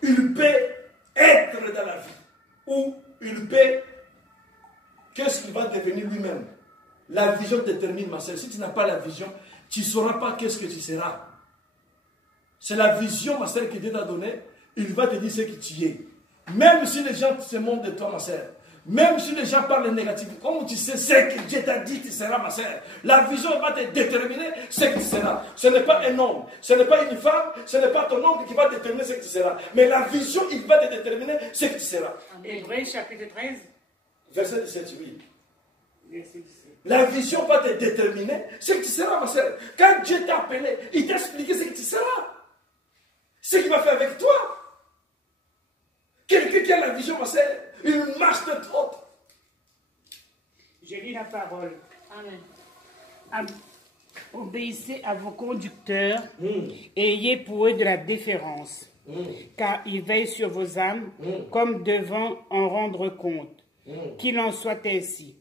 il peut être dans la vie. Ou il peut, qu'est-ce qu'il va devenir lui-même. La vision détermine, ma soeur. Si tu n'as pas la vision, tu ne sauras pas qu'est-ce que tu seras. C'est la vision, ma soeur, que Dieu t'a donnée. Il va te dire ce que tu es. Même si les gens se montrent de toi, ma soeur. Même si les gens parlent négatif. Comme tu sais ce que Dieu t'a dit, tu seras, ma soeur. La vision va te déterminer ce que tu seras. Ce n'est pas un homme. Ce n'est pas une femme. Ce n'est pas ton oncle qui va déterminer ce que tu seras. Mais la vision, il va te déterminer ce que tu seras. Hébreux chapitre 13. Verset 17, oui. Verset 17. La vision va te déterminer ce que tu seras, ma soeur. Quand Dieu t'a appelé, il t'a expliqué ce que tu seras. Ce qu'il va faire avec toi. Quelqu'un qui a la vision, ma soeur, il marche de trop. Je lis la parole. Amen. Obéissez à vos conducteurs et ayez pour eux de la déférence, car ils veillent sur vos âmes comme devant en rendre compte. Qu'il en soit ainsi,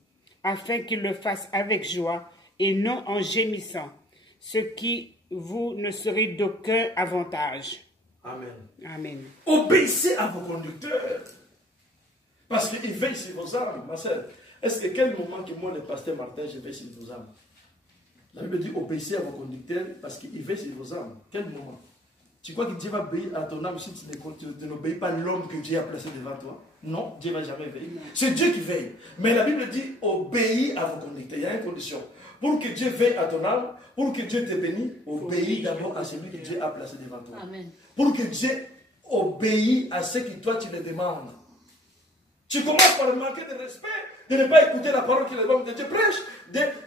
afin qu'ils le fassent avec joie et non en gémissant, ce qui vous ne serait d'aucun avantage. Amen. Amen. Obéissez à vos conducteurs. Parce qu'ils veillent sur vos âmes, ma soeur. Est-ce que quel moment que moi, le pasteur Martin, je veille sur vos âmes? La Bible dit obéissez à vos conducteurs parce qu'ils veillent sur vos âmes. Quel moment? Tu crois que Dieu va veiller à ton âme si tu n'obéis pas l'homme que Dieu a placé devant toi? Non, Dieu ne va jamais veiller. C'est Dieu qui veille. Mais la Bible dit obéis à vos conducteurs. Il y a une condition. Pour que Dieu veille à ton âme, pour que Dieu te bénisse, obéis d'abord à celui que Dieu a placé devant toi. Amen. Pour que Dieu obéisse à ce que toi tu le demandes. Tu commences par manquer de respect, de ne pas écouter la parole que l'homme de Dieu prêche.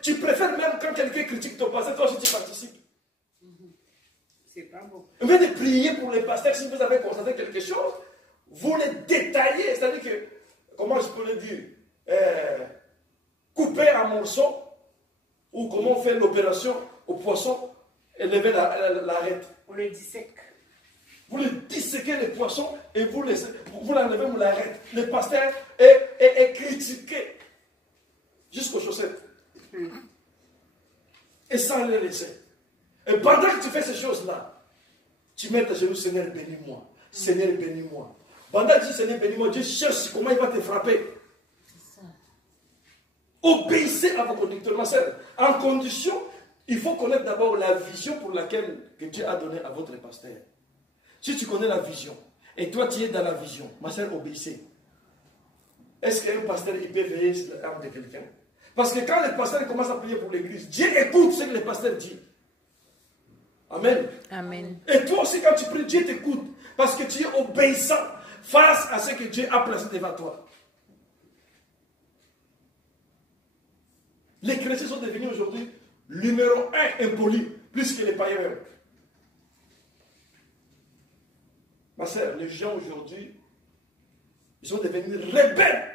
Tu préfères même quand quelqu'un critique ton pasteur, toi aussi tu participes. C'est pas beau. Au lieu de prier pour les pasteurs, si vous avez constaté quelque chose, vous les détaillez. C'est-à-dire que, comment je peux le dire, couper un morceau, ou comment on fait l'opération au poisson, et lever l'arête. On le dissèque. Vous le disséquez les poissons et vous l'enlevez, vous l'arrêtez. Le pasteur est critiqué jusqu'aux chaussettes. Et sans les laisser. Et pendant que tu fais ces choses-là, tu mets tes genoux, Seigneur, bénis-moi. Seigneur, bénis-moi. Pendant que tu dis, Seigneur, bénis-moi, Dieu cherche comment il va te frapper. Obéissez à vos conducteurs, ma soeur. En condition, il faut connaître d'abord la vision pour laquelle que Dieu a donnée à votre pasteur. Si tu connais la vision, et toi tu es dans la vision, ma soeur, obéissez. Est-ce qu'un pasteur il peut veiller sur l'âme de quelqu'un? Parce que quand le pasteur commence à prier pour l'église, Dieu écoute ce que le pasteur dit. Amen. Amen. Et toi aussi quand tu pries, Dieu t'écoute. Parce que tu es obéissant face à ce que Dieu a placé devant toi. Les chrétiens sont devenus aujourd'hui numéro 1 impolis, plus que les païens. Ma soeur, les gens aujourd'hui, ils sont devenus rebelles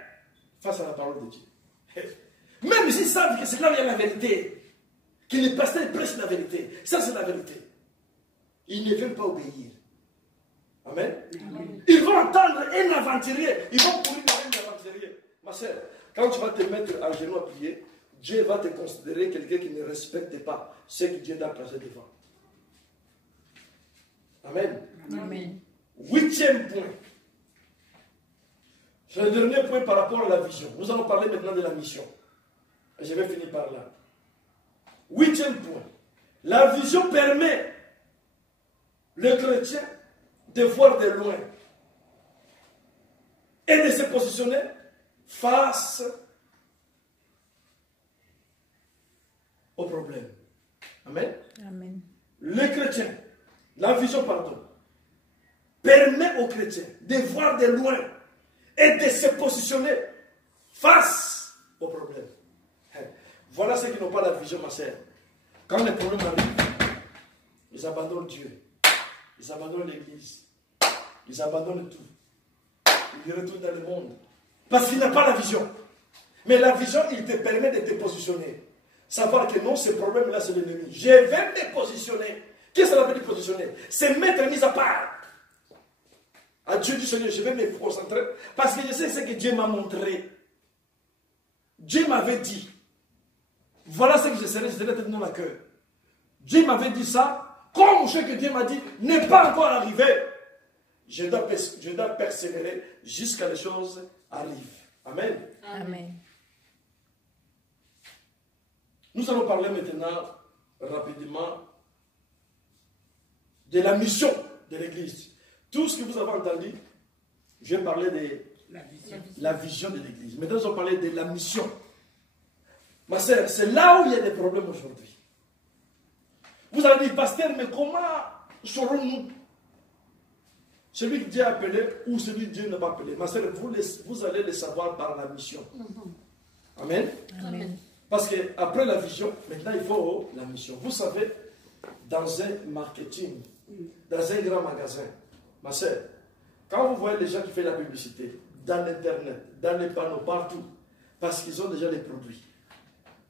face à la parole de Dieu. Même s'ils savent que c'est là où il y a la vérité, que les pasteurs prêchent la vérité, ça c'est la vérité. Ils ne veulent pas obéir. Amen. Amen. Ils vont entendre un aventurier, ils vont courir derrière un aventurier. Ma soeur, quand tu vas te mettre à genoux à prier, Dieu va te considérer quelqu'un qui ne respecte pas ce que Dieu t'a placé devant. Amen. Amen. 8e point. C'est le dernier point par rapport à la vision. Nous allons parler maintenant de la mission. Et je vais finir par là. 8e point. La vision permet le chrétien de voir de loin et de se positionner face au problème. Amen. Amen. Le chrétien, la vision, pardon, permet aux chrétiens de voir de loin et de se positionner face au problème. Voilà ceux qui n'ont pas la vision, ma sœur. Quand les problèmes arrivent, ils abandonnent Dieu. Ils abandonnent l'église. Ils abandonnent tout. Ils retournent dans le monde. Parce qu'ils n'ont pas la vision. Mais la vision, il te permet de te positionner. Savoir que non, ce problème-là, c'est l'ennemi. Je vais me positionner. Qu'est-ce que ça veut dire positionner? C'est mettre mis à part. À Dieu du Seigneur, je vais me concentrer. Parce que je sais ce que Dieu m'a montré. Dieu m'avait dit. Voilà ce que je serai tête dans la cœur. Dieu m'avait dit ça. Comme ce que Dieu m'a dit n'est pas encore arrivé. Je dois persévérer jusqu'à ce que les choses arrivent. Amen. Amen. Nous allons parler maintenant rapidement de la mission de l'Église. Tout ce que vous avez entendu, je vais parler de la vision de l'Église. Maintenant, nous allons parler de la mission. Ma sœur, c'est là où il y a des problèmes aujourd'hui. Vous allez dire, pasteur, mais comment saurons-nous celui que Dieu a appelé ou celui que Dieu n'a pas appelé? Ma sœur, vous allez le savoir par la mission. Amen. Amen. Parce qu'après la vision, maintenant il faut la mission. Vous savez, dans un marketing, dans un grand magasin, ma sœur, quand vous voyez les gens qui font la publicité, dans l'internet, dans les panneaux, partout, parce qu'ils ont déjà les produits.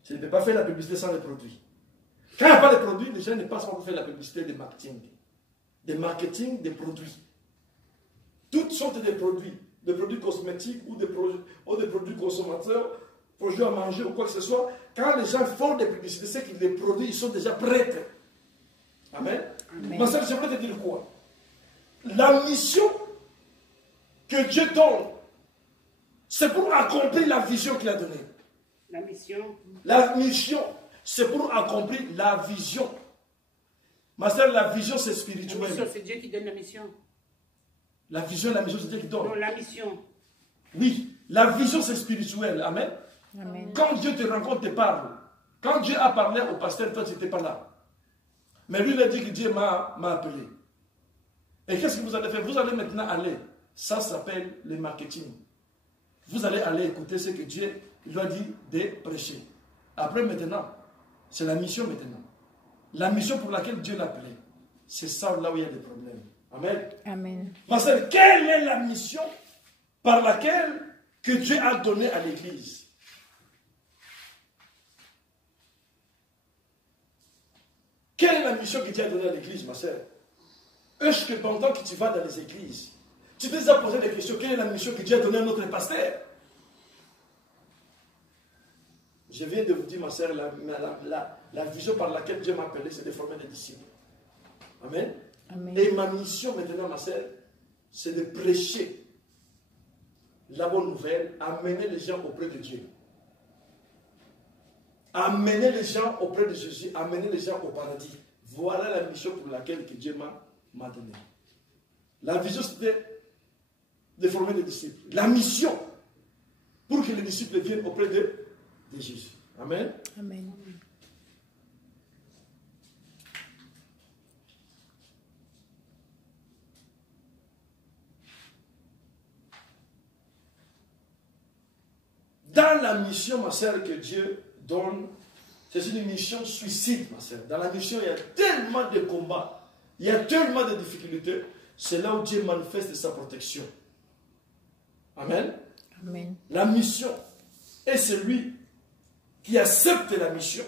Je ne peux pas faire la publicité sans les produits. Quand il n'y a pas de produits, les gens ne passent pas pour faire la publicité de marketing. Des marketing, des produits. Toutes sortes de produits cosmétiques ou des produits consommateurs, produits à manger ou quoi que ce soit. Quand les gens font des publicités, c'est que les produits ils sont déjà prêts. Amen. Amen. Ma soeur, je voulais te dire quoi? La mission que Dieu donne, c'est pour accomplir la vision qu'il a donnée. La mission. La mission, c'est pour accomplir la vision. Ma soeur, la vision, c'est La spirituel. mission, c'est Dieu qui donne la mission. La vision, la mission, c'est Dieu qui donne. Non, la mission. Oui, la vision, c'est spirituel. Amen. Amen. Quand Dieu te rencontre, te parle. Quand Dieu a parlé au pasteur, toi, tu n'étais pas là. Mais lui, il a dit que Dieu m'a appelé. Et qu'est-ce que vous allez faire? Vous allez maintenant aller. Ça s'appelle le marketing. Vous allez aller écouter ce que Dieu lui a dit de prêcher. Après, maintenant, c'est la mission maintenant. La mission pour laquelle Dieu l'a appelé. C'est ça là où il y a des problèmes. Amen. Amen. Ma sœur, quelle est la mission par laquelle que Dieu a donné à l'Église? Quelle est la mission que Dieu a donnée à l'Église, ma sœur? Est-ce que pendant que tu vas dans les églises, tu t'es déjà posé des questions? Quelle est la mission que Dieu a donnée à notre pasteur? Je viens de vous dire, ma sœur, la vision par laquelle Dieu m'a appelé, c'est de former des disciples. Amen. Amen. Et ma mission maintenant, ma sœur, c'est de prêcher la bonne nouvelle, amener les gens auprès de Dieu. Amener les gens auprès de Jésus, amener les gens au paradis. Voilà la mission pour laquelle que Dieu m'a donné. La vision, c'était de former des disciples. La mission, pour que les disciples viennent auprès de Jésus. Amen. Amen. Dans la mission, ma sœur, que Dieu donne, c'est une mission suicide, ma sœur. Dans la mission, il y a tellement de combats, il y a tellement de difficultés. C'est là où Dieu manifeste sa protection. Amen. Amen. La mission est celui qui accepte la mission.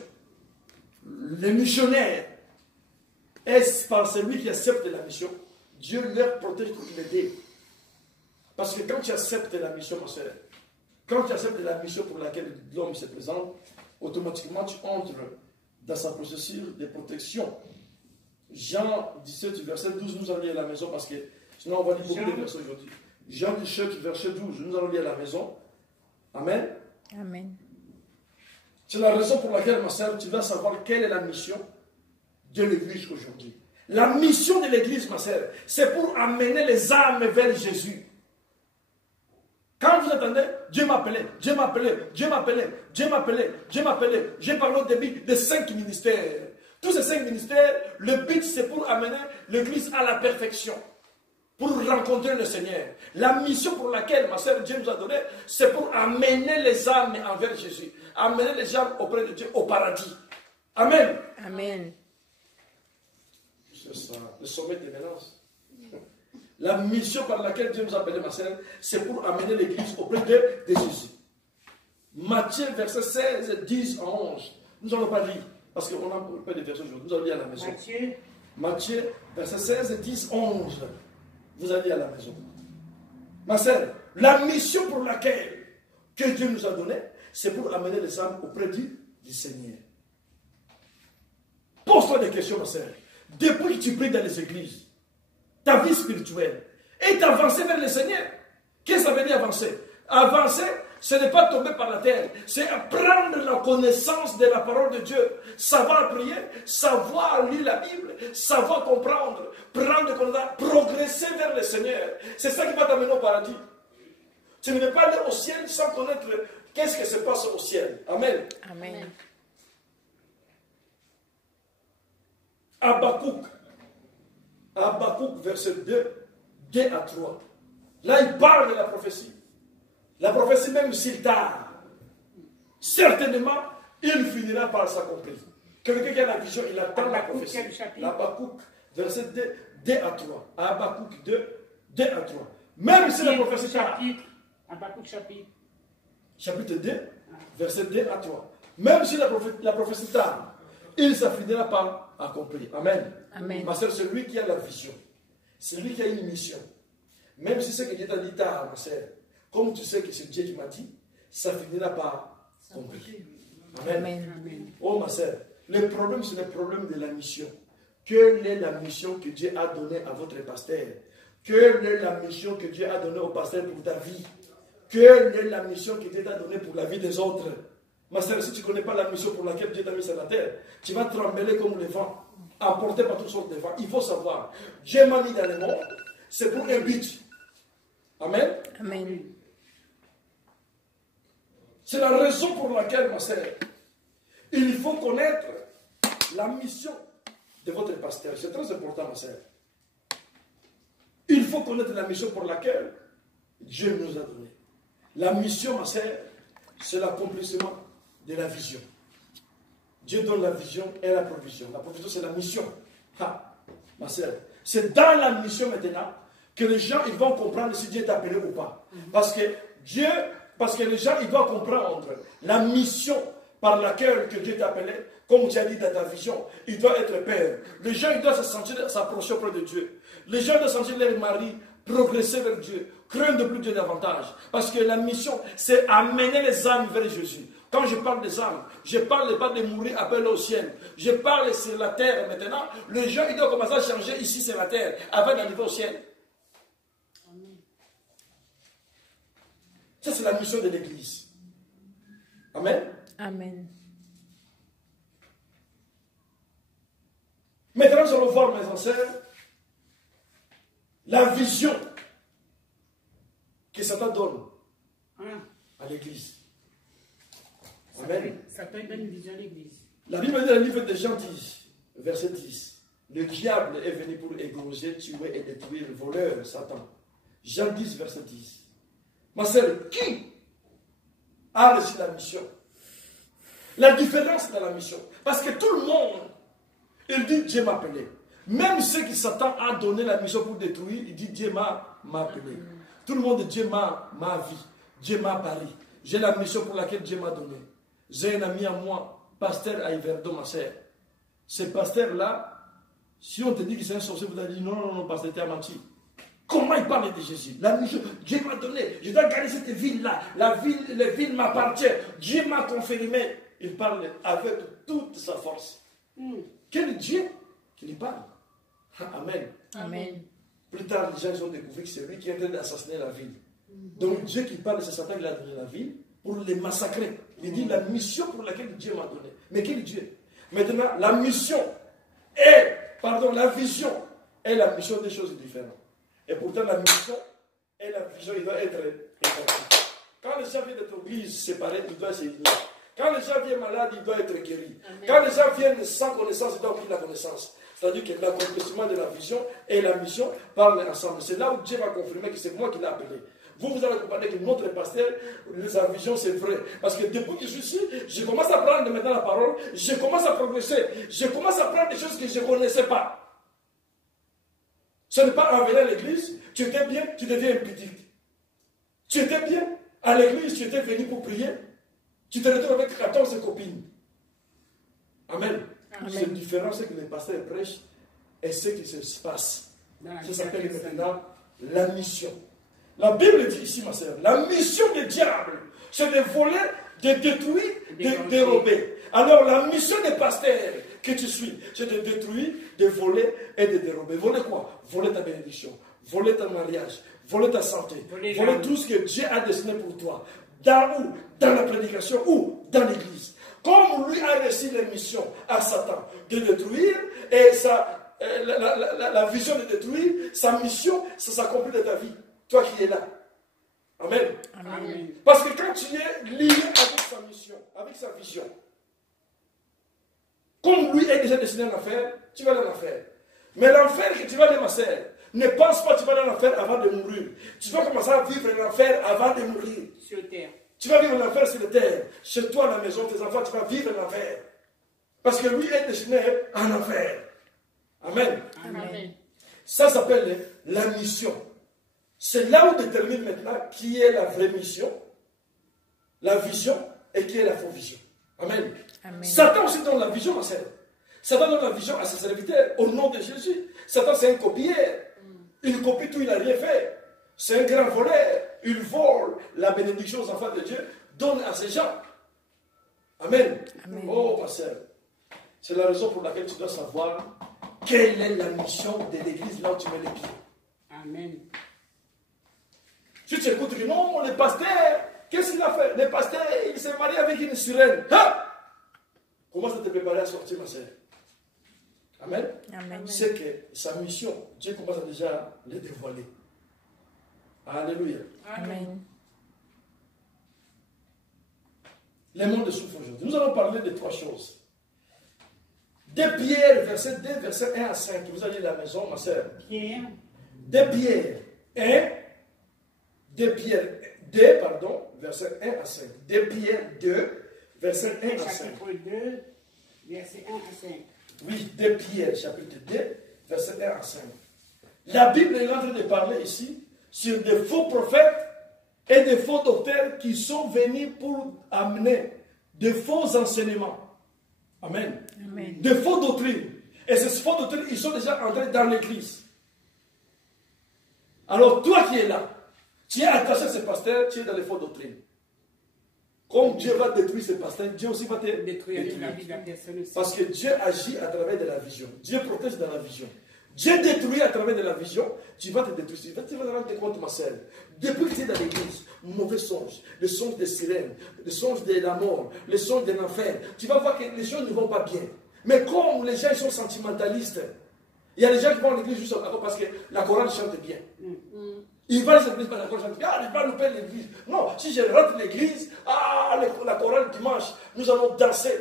Les missionnaires, est par celui qui accepte la mission, Dieu leur protège pour l'aider. Parce que quand tu acceptes la mission, ma sœur, quand tu acceptes la mission pour laquelle l'homme se présente, automatiquement tu entres dans sa procédure de protection. Jean 17, verset 12, nous allons lire à la maison parce que sinon on va lire beaucoup de versets aujourd'hui. Jean 17, verset 12, nous allons lire à la maison. Amen. Amen. C'est la raison pour laquelle, ma sœur, tu vas savoir quelle est la mission de l'Église aujourd'hui. La mission de l'Église, ma sœur, c'est pour amener les âmes vers Jésus. Quand vous entendez, Dieu m'appelait, Dieu m'appelait, Dieu m'appelait, Dieu m'appelait, Dieu m'appelait. J'ai parlé au début de 5 ministères. Tous ces 5 ministères, le but c'est pour amener l'Église à la perfection. Pour rencontrer le Seigneur. La mission pour laquelle, ma sœur, Dieu nous a donné, c'est pour amener les âmes envers Jésus. Amener les âmes auprès de Dieu au paradis. Amen. Amen. C'est ça, le sommet des mélanges. La mission par laquelle Dieu nous a appelé, ma sœur, c'est pour amener l'Église auprès de Jésus. Matthieu, verset 16, 10 à 11. Nous n'allons pas lire, parce qu'on n'a pas de versets aujourd'hui. Nous allons lire à la maison. Matthieu, verset 16, 10, 11. Vous allez à la maison. Ma sœur, la mission pour laquelle que Dieu nous a donnée, c'est pour amener les âmes auprès du Seigneur. Pose-toi des questions, ma sœur. Depuis que tu pries dans les églises, ta vie spirituelle est avancée vers le Seigneur. Qu'est-ce que ça veut dire avancer? Avancer, ce n'est pas tomber par la terre, c'est prendre la connaissance de la parole de Dieu, savoir prier, savoir lire la Bible, savoir comprendre, prendre connaissance, progresser vers le Seigneur. C'est ça qui va t'amener au paradis. Tu ne peux pas aller au ciel sans connaître qu'est-ce qui se passe au ciel. Amen. Amen. Habakkuk, verset 2 à 3. Là, il parle de la prophétie. La prophétie, même s'il tarde, certainement, il finira par s'accomplir. Quelqu'un qui a la vision, il attend la prophétie. Habakkuk, verset 2 à 3. Habakkuk 2 à 3. Même si la prophétie tarde. Habakkuk chapitre 2, verset 2 à 3. Même si la prophétie tarde, il ne se finira par accomplir. Amen. Amen. Ma soeur, c'est lui qui a la vision. C'est lui qui a une mission. Même si c'est que Dieu t'a dit tard, ma soeur, comme tu sais que c'est Dieu qui m'a dit, ça finira par accomplir. Amen. Amen. Oh ma soeur, le problème, c'est le problème de la mission. Quelle est la mission que Dieu a donnée à votre pasteur? Quelle est la mission que Dieu a donnée au pasteur pour ta vie? Quelle est la mission que Dieu t'a donnée pour la vie des autres? Ma soeur, si tu ne connais pas la mission pour laquelle Dieu t'a mis sur la terre, tu vas trembler comme le vent, emporté par toutes sortes de vents. Il faut savoir, Dieu m'a mis dans le monde, c'est pour un but. Amen. Amen. C'est la raison pour laquelle, ma soeur, il faut connaître la mission de votre pasteur. C'est très important, ma soeur. Il faut connaître la mission pour laquelle Dieu nous a donné. La mission, ma soeur, c'est l'accomplissement de la vision. Dieu donne la vision et la provision. La provision, c'est la mission. Ha, ma soeur. C'est dans la mission maintenant que les gens ils vont comprendre si Dieu est appelé ou pas. Parce que les gens ils doivent comprendre la mission par laquelle que Dieu t'a appelé, comme tu as dit dans ta vision, il doit être père. Les gens ils doivent se sentir s'approcher auprès de Dieu. Les gens doivent sentir leur mari progresser vers Dieu, craindre plus Dieu davantage. Parce que la mission, c'est amener les âmes vers Jésus. Quand je parle des âmes, je ne parle pas de mourir appelé au ciel. Je parle sur la terre maintenant. Les gens, ils doivent commencer à changer ici sur la terre avant d'arriver au ciel. Ça, c'est la mission de l'Église. Amen. Amen. Maintenant, nous allons voir, mes anciens, la vision que Satan donne à l'Église. Amen. Satan donne une vision à l'Église. La Bible dit dans le livre de Jean 10, verset 10, le diable est venu pour égorger, tuer et détruire le voleur, Satan. Jean 10, verset 10. Ma sœur, qui a reçu la mission? La différence dans la mission. Parce que tout le monde, il dit Dieu m'a appelé. Même ceux qui Satan a donné la mission pour détruire, il dit Dieu m'a appelé. Tout le monde dit Dieu m'a vie. Dieu m'a parlé. J'ai la mission pour laquelle Dieu m'a donné. J'ai un ami à moi, pasteur à Yverdon, ma sœur. Ce pasteur-là, si on te dit que c'est un sorcier, vous allez dire non, pasteur, tu as menti. Comment il parle de Jésus? La mission, Dieu m'a donné. Je dois garder cette ville-là. Les villes m'appartiennent. Dieu m'a confirmé. Il parle avec toute sa force. Quel Dieu qui lui parle? Amen. Amen. Plus tard, les gens ont découvert que c'est lui qui est en train d'assassiner la ville. Donc Dieu qui parle, c'est Satan qui l'a donné la ville pour les massacrer. Il dit la mission pour laquelle Dieu m'a donné. Mais quel Dieu? Maintenant, la mission la vision est la mission des choses différentes. Et pourtant, la mission et la vision, il doit être établi. Quand les gens viennent de l'église séparée, il doit s'unir. Quand les gens viennent malades, il doit être guéri. Amen. Quand les gens viennent sans connaissance, il doit avoir la connaissance. C'est-à-dire que l'accomplissement de la vision et la mission parlent ensemble. C'est là où Dieu va confirmer que c'est moi qui l'ai appelé. Vous allez comprendre que notre pasteur, sa vision, c'est vrai. Parce que depuis que je suis ici, je commence à prendre maintenant la parole, je commence à progresser, je commence à prendre des choses que je ne connaissais pas. Ce n'est pas en venant à l'église, tu étais bien, tu deviens un petit. Tu étais bien à l'église, tu étais venu pour prier. Tu te retrouves avec 14 copines. Amen. Amen. C'est différent ce que les pasteurs prêchent et ce qui se passe. Ça s'appelle maintenant la mission. La Bible dit ici, ma sœur, la mission du diable, c'est de voler, de détruire, de dérober. Alors la mission des pasteurs que tu suis, c'est de détruire, de voler et de dérober. Voler quoi? Voler ta bénédiction, voler ton mariage, voler ta santé, voler tout ce que Dieu a destiné pour toi. Dans où? Dans la prédication ou dans l'église. Comme lui a reçu la mission à Satan de détruire, et la vision de détruire, sa mission, ça s'accomplit de ta vie. Toi qui es là. Amen. Amen. Parce que quand tu es lié avec sa mission, avec sa vision, comme lui est déjà destiné à l'enfer, tu vas dans l'enfer. Mais l'enfer que tu vas aller, ma sœur, ne pense pas que tu vas dans l'enfer avant de mourir. Tu vas commencer à vivre l'enfer avant de mourir. Sur terre. Tu vas vivre l'enfer sur la terre. Chez toi, à la maison, tes enfants, tu vas vivre l'enfer. Parce que lui est destiné à l'enfer. Amen. Amen. Ça s'appelle la mission. C'est là où on détermine maintenant qui est la vraie mission, la vision et qui est la fausse vision. Amen. Amen. Satan aussi donne la vision à Satan. Satan donne la vision à ses serviteurs au nom de Jésus. Satan, c'est un copieur. Il copie tout, il n'a rien fait. C'est un grand voleur. Il vole la bénédiction aux enfants de Dieu, donne à ces gens. Amen. Amen. Oh, ma sœur, c'est la raison pour laquelle tu dois savoir quelle est la mission de l'église là où tu mets les pieds. Amen. Si tu écoutes que non, le pasteur, qu'est-ce qu'il a fait? Le pasteur, il s'est marié avec une sirène. Hein? Commence à te préparer à sortir, ma sœur. Amen. Amen. C'est que sa mission, Dieu commence à déjà le dévoiler. Alléluia. Amen. Les mondes souffrent aujourd'hui. Nous allons parler de 3 choses. 2 Pierre, verset 2, verset 1 à 5. Vous allez à la maison, ma sœur. Pierre. 2 Pierre 1, 2 Pierre 2, pardon, verset 1 à 5. 2 Pierre 2, verset 1 à 5. Chapitre 2, verset 1 à 5. Oui, 2 Pierre, chapitre 2, verset 1 à 5. La Bible est en train de parler ici sur des faux prophètes et des faux docteurs qui sont venus pour amener de faux enseignements. Amen. Amen. De faux doctrines. Et ces faux doctrines, ils sont déjà entrés dans l'église. Alors toi qui es là, tu es attaché à ces pasteurs, tu es dans les fausses doctrines. Comme Dieu va détruire ces pasteurs, Dieu aussi va te Détruire détruire. la vie de la personne aussi. Parce que Dieu agit à travers de la vision. Dieu protège dans la vision. Dieu détruit à travers de la vision. Tu vas te détruire. Tu vas te rendre compte, ma sœur. Depuis que tu es dans l'église, mauvais songes, les songes des sirènes, les songes de la mort, les songes de l'enfer, tu vas voir que les choses ne vont pas bien. Mais comme les gens sont sentimentalistes, il y a des gens qui vont à l'église juste parce que la chorale chante bien. Ils vont à l'église parce que la chorale chante bien. Ah, je ne vais pas louper l'église. Non, si je rentre l'église, la chorale dimanche, nous allons danser.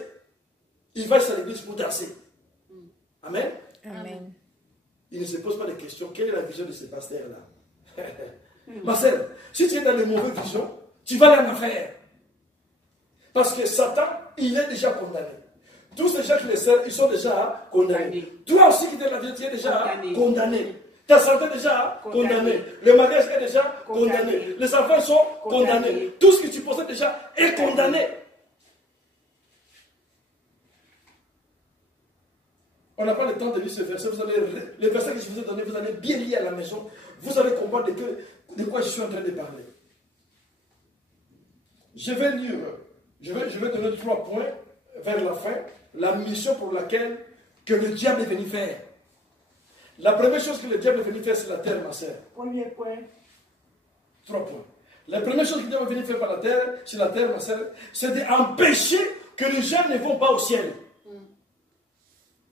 Il va à l'église pour danser. Amen. Amen. Il ne se pose pas de questions. Quelle est la vision de ces pasteurs-là? Ma sœur, si tu es dans les mauvaises visions, tu vas aller en enfer. Parce que Satan, il est déjà condamné. Tous ces gens qui les servent, ils sont déjà condamnés. Toi aussi qui es dans la vie, tu es déjà condamné. Ta santé est déjà condamnée. Le mariage est déjà condamné. Les enfants sont condamnés. Tout ce que tu possèdes déjà est condamné. On n'a pas le temps de lire ce verset. Le verset que je vous ai donné, vous allez bien lire à la maison. Vous allez comprendre de quoi je suis en train de parler. Je vais lire, je vais donner 3 points vers la fin. La mission pour laquelle que le diable est venu faire. La première chose que le diable est venu faire, c'est la terre, ma sœur. Premier point. 3 points. La première chose que le diable est venu faire par la terre, c'est la terre, ma sœur, c'est d'empêcher que les gens ne vont pas au ciel.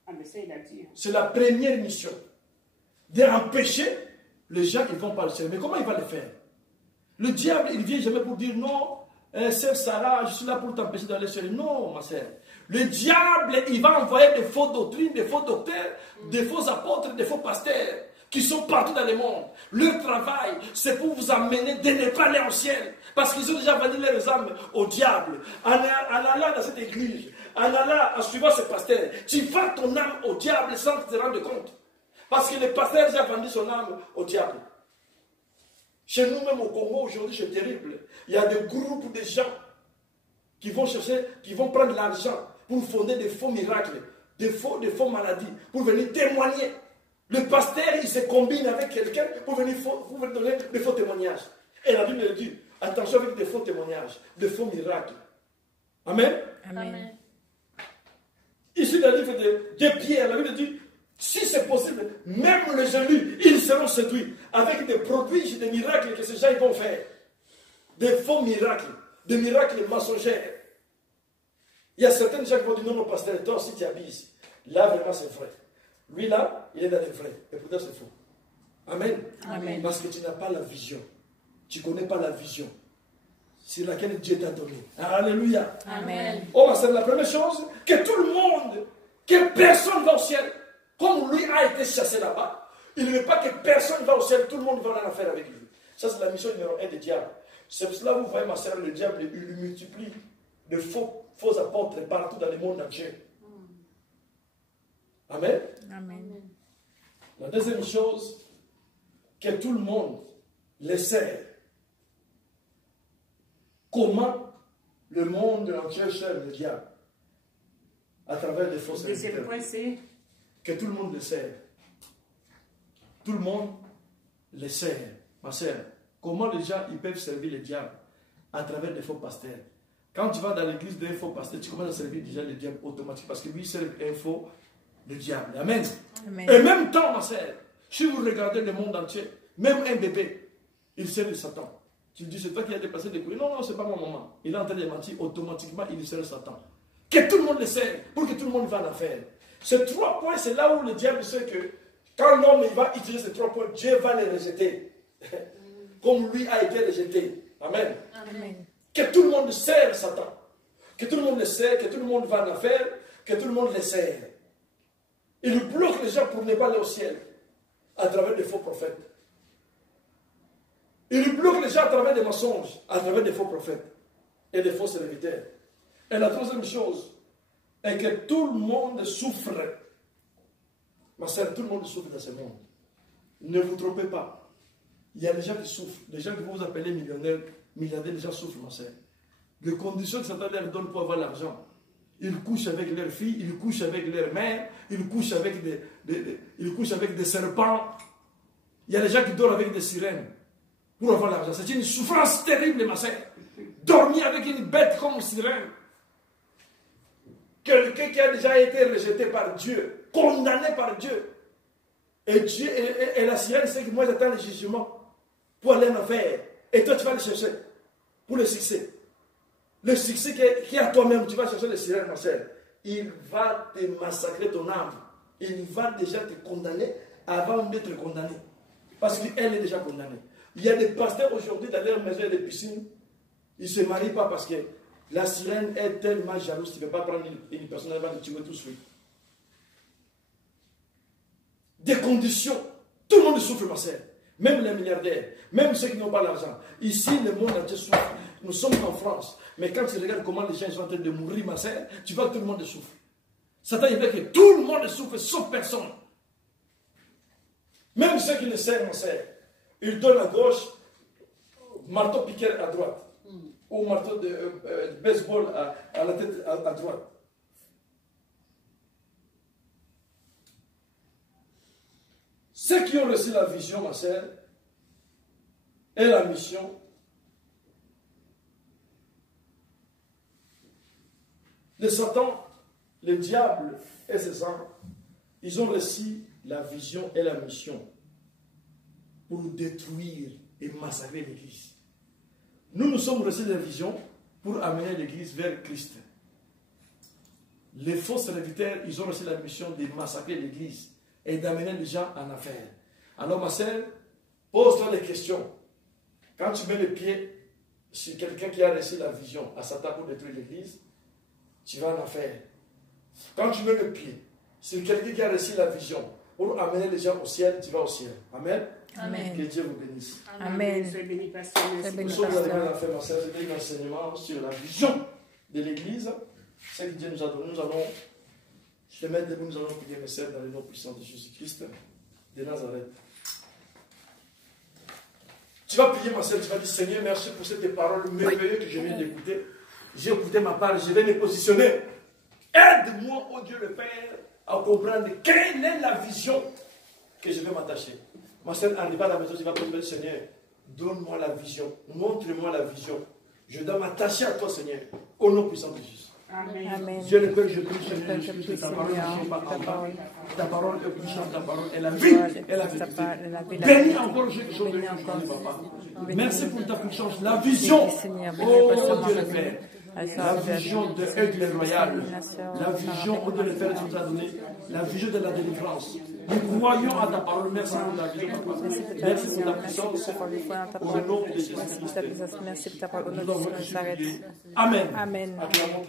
Ah, mais ça, il a dit. C'est la première mission. D'empêcher les gens qui ne vont pas au ciel. Mais comment il va le faire? Le diable, il ne vient jamais pour dire non, sœur Sarah, je suis là pour t'empêcher d'aller au ciel. Non, ma sœur. Le diable, il va envoyer des fausses doctrines, des faux docteurs, des faux apôtres, des faux pasteurs qui sont partout dans le monde. Leur travail, c'est pour vous amener de ne pas aller au ciel. Parce qu'ils ont déjà vendu leurs âmes au diable. En allant dans cette église, en allant, en suivant ce pasteur, tu vends ton âme au diable sans te rendre compte. Parce que le pasteur a déjà vendu son âme au diable. Chez nous, même au Congo, aujourd'hui, c'est terrible. Il y a des groupes de gens qui vont chercher, qui vont prendre l'argent pour fonder des faux miracles, des faux maladies, pour venir témoigner. Le pasteur, il se combine avec quelqu'un pour venir donner des faux témoignages. Et la Bible dit, attention avec des faux témoignages, des faux miracles. Amen. Amen. Ici, dans le livre de Pierre, la Bible dit, si c'est possible, même les élus, ils seront séduits avec des prodiges, des miracles que ces gens vont faire. Des faux miracles, des miracles mensongers. Il y a certains gens qui vont dire, non, mon pasteur, toi aussi tu habilles ici. Là, vraiment, c'est vrai. Lui, là, il est dans les vrais. Et pourtant, c'est faux. Amen. Amen. Parce que tu n'as pas la vision. Tu ne connais pas la vision sur laquelle Dieu t'a donné. Alléluia. Amen. Oh, c'est la première chose, que tout le monde, que personne va au ciel. Comme lui a été chassé là-bas, il ne veut pas que personne va au ciel, tout le monde va en affaire avec lui. Ça, c'est la mission numéro 1 du diable. C'est pour cela que vous voyez, ma sœur, le diable, il multiplie de faux apôtres partout dans le monde entier. Amen. Amen. La deuxième chose, que tout le monde le sert. Comment le monde entier sert le diable? À travers des fausses Deuxième réalités. point, c'est Que tout le monde le sert. Tout le monde le sert. Ma sœur, comment les gens ils peuvent servir le diable? À travers des faux pasteurs. Quand tu vas dans l'église d'un faux pasteur, tu commences à servir déjà le diable automatiquement parce que lui sert un faux le diable. Amen. Amen. Et même temps, ma sœur, si vous regardez le monde entier, même un bébé, il sert de Satan. Tu dis, c'est toi qui as dépassé des couilles. Non, non, c'est pas mon maman. Il est en train de mentir, automatiquement, il sert Satan. Que tout le monde le sert, pour que tout le monde va en affaire. Ces 3 points, c'est là où le diable sait que quand l'homme va utiliser ces 3 points, Dieu va les rejeter. Comme lui a été rejeté. Amen. Amen. Que tout le monde sert Satan. Que tout le monde le sert, que tout le monde va en affaire, que tout le monde le sert. Il bloque les gens pour ne pas aller au ciel à travers des faux prophètes. Il bloque les gens à travers des mensonges, à travers des faux prophètes et des faux serviteurs. Et la troisième chose est que tout le monde souffre. Ma sœur, tout le monde souffre dans ce monde. Ne vous trompez pas. Il y a des gens qui souffrent. Les gens que vous appelez millionnaires, milliardaires, les gens souffrent, ma sœur. Les conditions que Satan leur donne pour avoir l'argent. Ils couchent avec leurs filles, ils couchent avec leurs mères, ils couchent avec des serpents. Il y a des gens qui dorment avec des sirènes pour avoir l'argent. C'est une souffrance terrible, ma sœur. Dormir avec une bête comme une sirène. Quelqu'un qui a déjà été rejeté par Dieu, condamné par Dieu. Et Dieu et la sirène, c'est que moi j'attends le jugement pour aller en enfer. Et toi tu vas le chercher pour le succès. Le succès qui est à toi-même, tu vas chercher le sirène, ma sœur. Il va te massacrer ton âme. Il va déjà te condamner avant d'être condamné. Parce qu'elle est déjà condamnée. Il y a des pasteurs aujourd'hui dans leur maison et des piscines. Ils ne se marient pas parce que la sirène est tellement jalouse qu'il ne peut pas prendre une personne avant de tuer tout de suite. Des conditions. Tout le monde souffre, ma sœur. Même les milliardaires. Même ceux qui n'ont pas l'argent. Ici, le monde entier souffre. Nous sommes en France. Mais quand tu regardes comment les gens sont en train de mourir, ma sœur, tu vois que tout le monde souffre. Satan, il veut que tout le monde souffre, sauf personne. Même ceux qui le servent, ma sœur, ils donnent à gauche, marteau piqueur à droite. Ou marteau de baseball à la tête à droite. Ceux qui ont reçu la vision, ma sœur, et la mission, le Satan, le diable et ses anges, ils ont reçu la vision et la mission pour détruire et massacrer l'Église. Nous sommes reçus la vision pour amener l'Église vers Christ. Les faux serviteurs, ils ont reçu la mission de massacrer l'Église et d'amener les gens en affaire. Alors ma sœur, pose-toi les questions. Quand tu mets le pied sur quelqu'un qui a reçu la vision à Satan pour détruire l'Église, tu vas en affaire. Quand tu mets le pied sur quelqu'un qui a reçu la vision pour amener les gens au ciel, tu vas au ciel. Amen. Amen. Que Dieu vous bénisse. Amen. Soyez bénis, pasteur. Merci. Béni, Nous sommes pasteur. arrivés à la fin, ma sœur, c'était un enseignement sur la vision de l'Église. C'est que Dieu nous a donné. Nous allons se mettre debout, nous allons prier, mes sœurs, dans le nom puissant de Jésus-Christ de Nazareth. Tu vas prier, ma sœur, tu vas dire, Seigneur, merci pour cette parole merveilleuse que je viens d'écouter. j'ai écouté ma part, je vais me positionner. Aide-moi, oh Dieu le Père, à comprendre quelle est la vision que je vais m'attacher. Ma soeur arrive à la maison, je vais prier, Seigneur, donne-moi la vision, montre-moi la vision. Je dois m'attacher à toi, Seigneur, au nom puissant de Jésus. Amen. Amen. Dieu le Père, je prie, Seigneur, je prie que ta parole ne soit pas en bas. Ta parole est puissante, ta parole est la vie et la vérité. Bénis encore quelque chose de aujourd'hui, Papa. Merci pour ta puissance, la vision. Oh Dieu le Père. La vision de Aigle royal, la vision au Dieu le Père nous a donné, la vision de la délivrance. Nous croyons à ta parole. Merci pour ta vision, Papa. Merci pour ta puissance. Au nom de Jésus-Christ. Merci pour ta parole. Au nom de Jésus-Christ. Amen. Amen. Acclamons.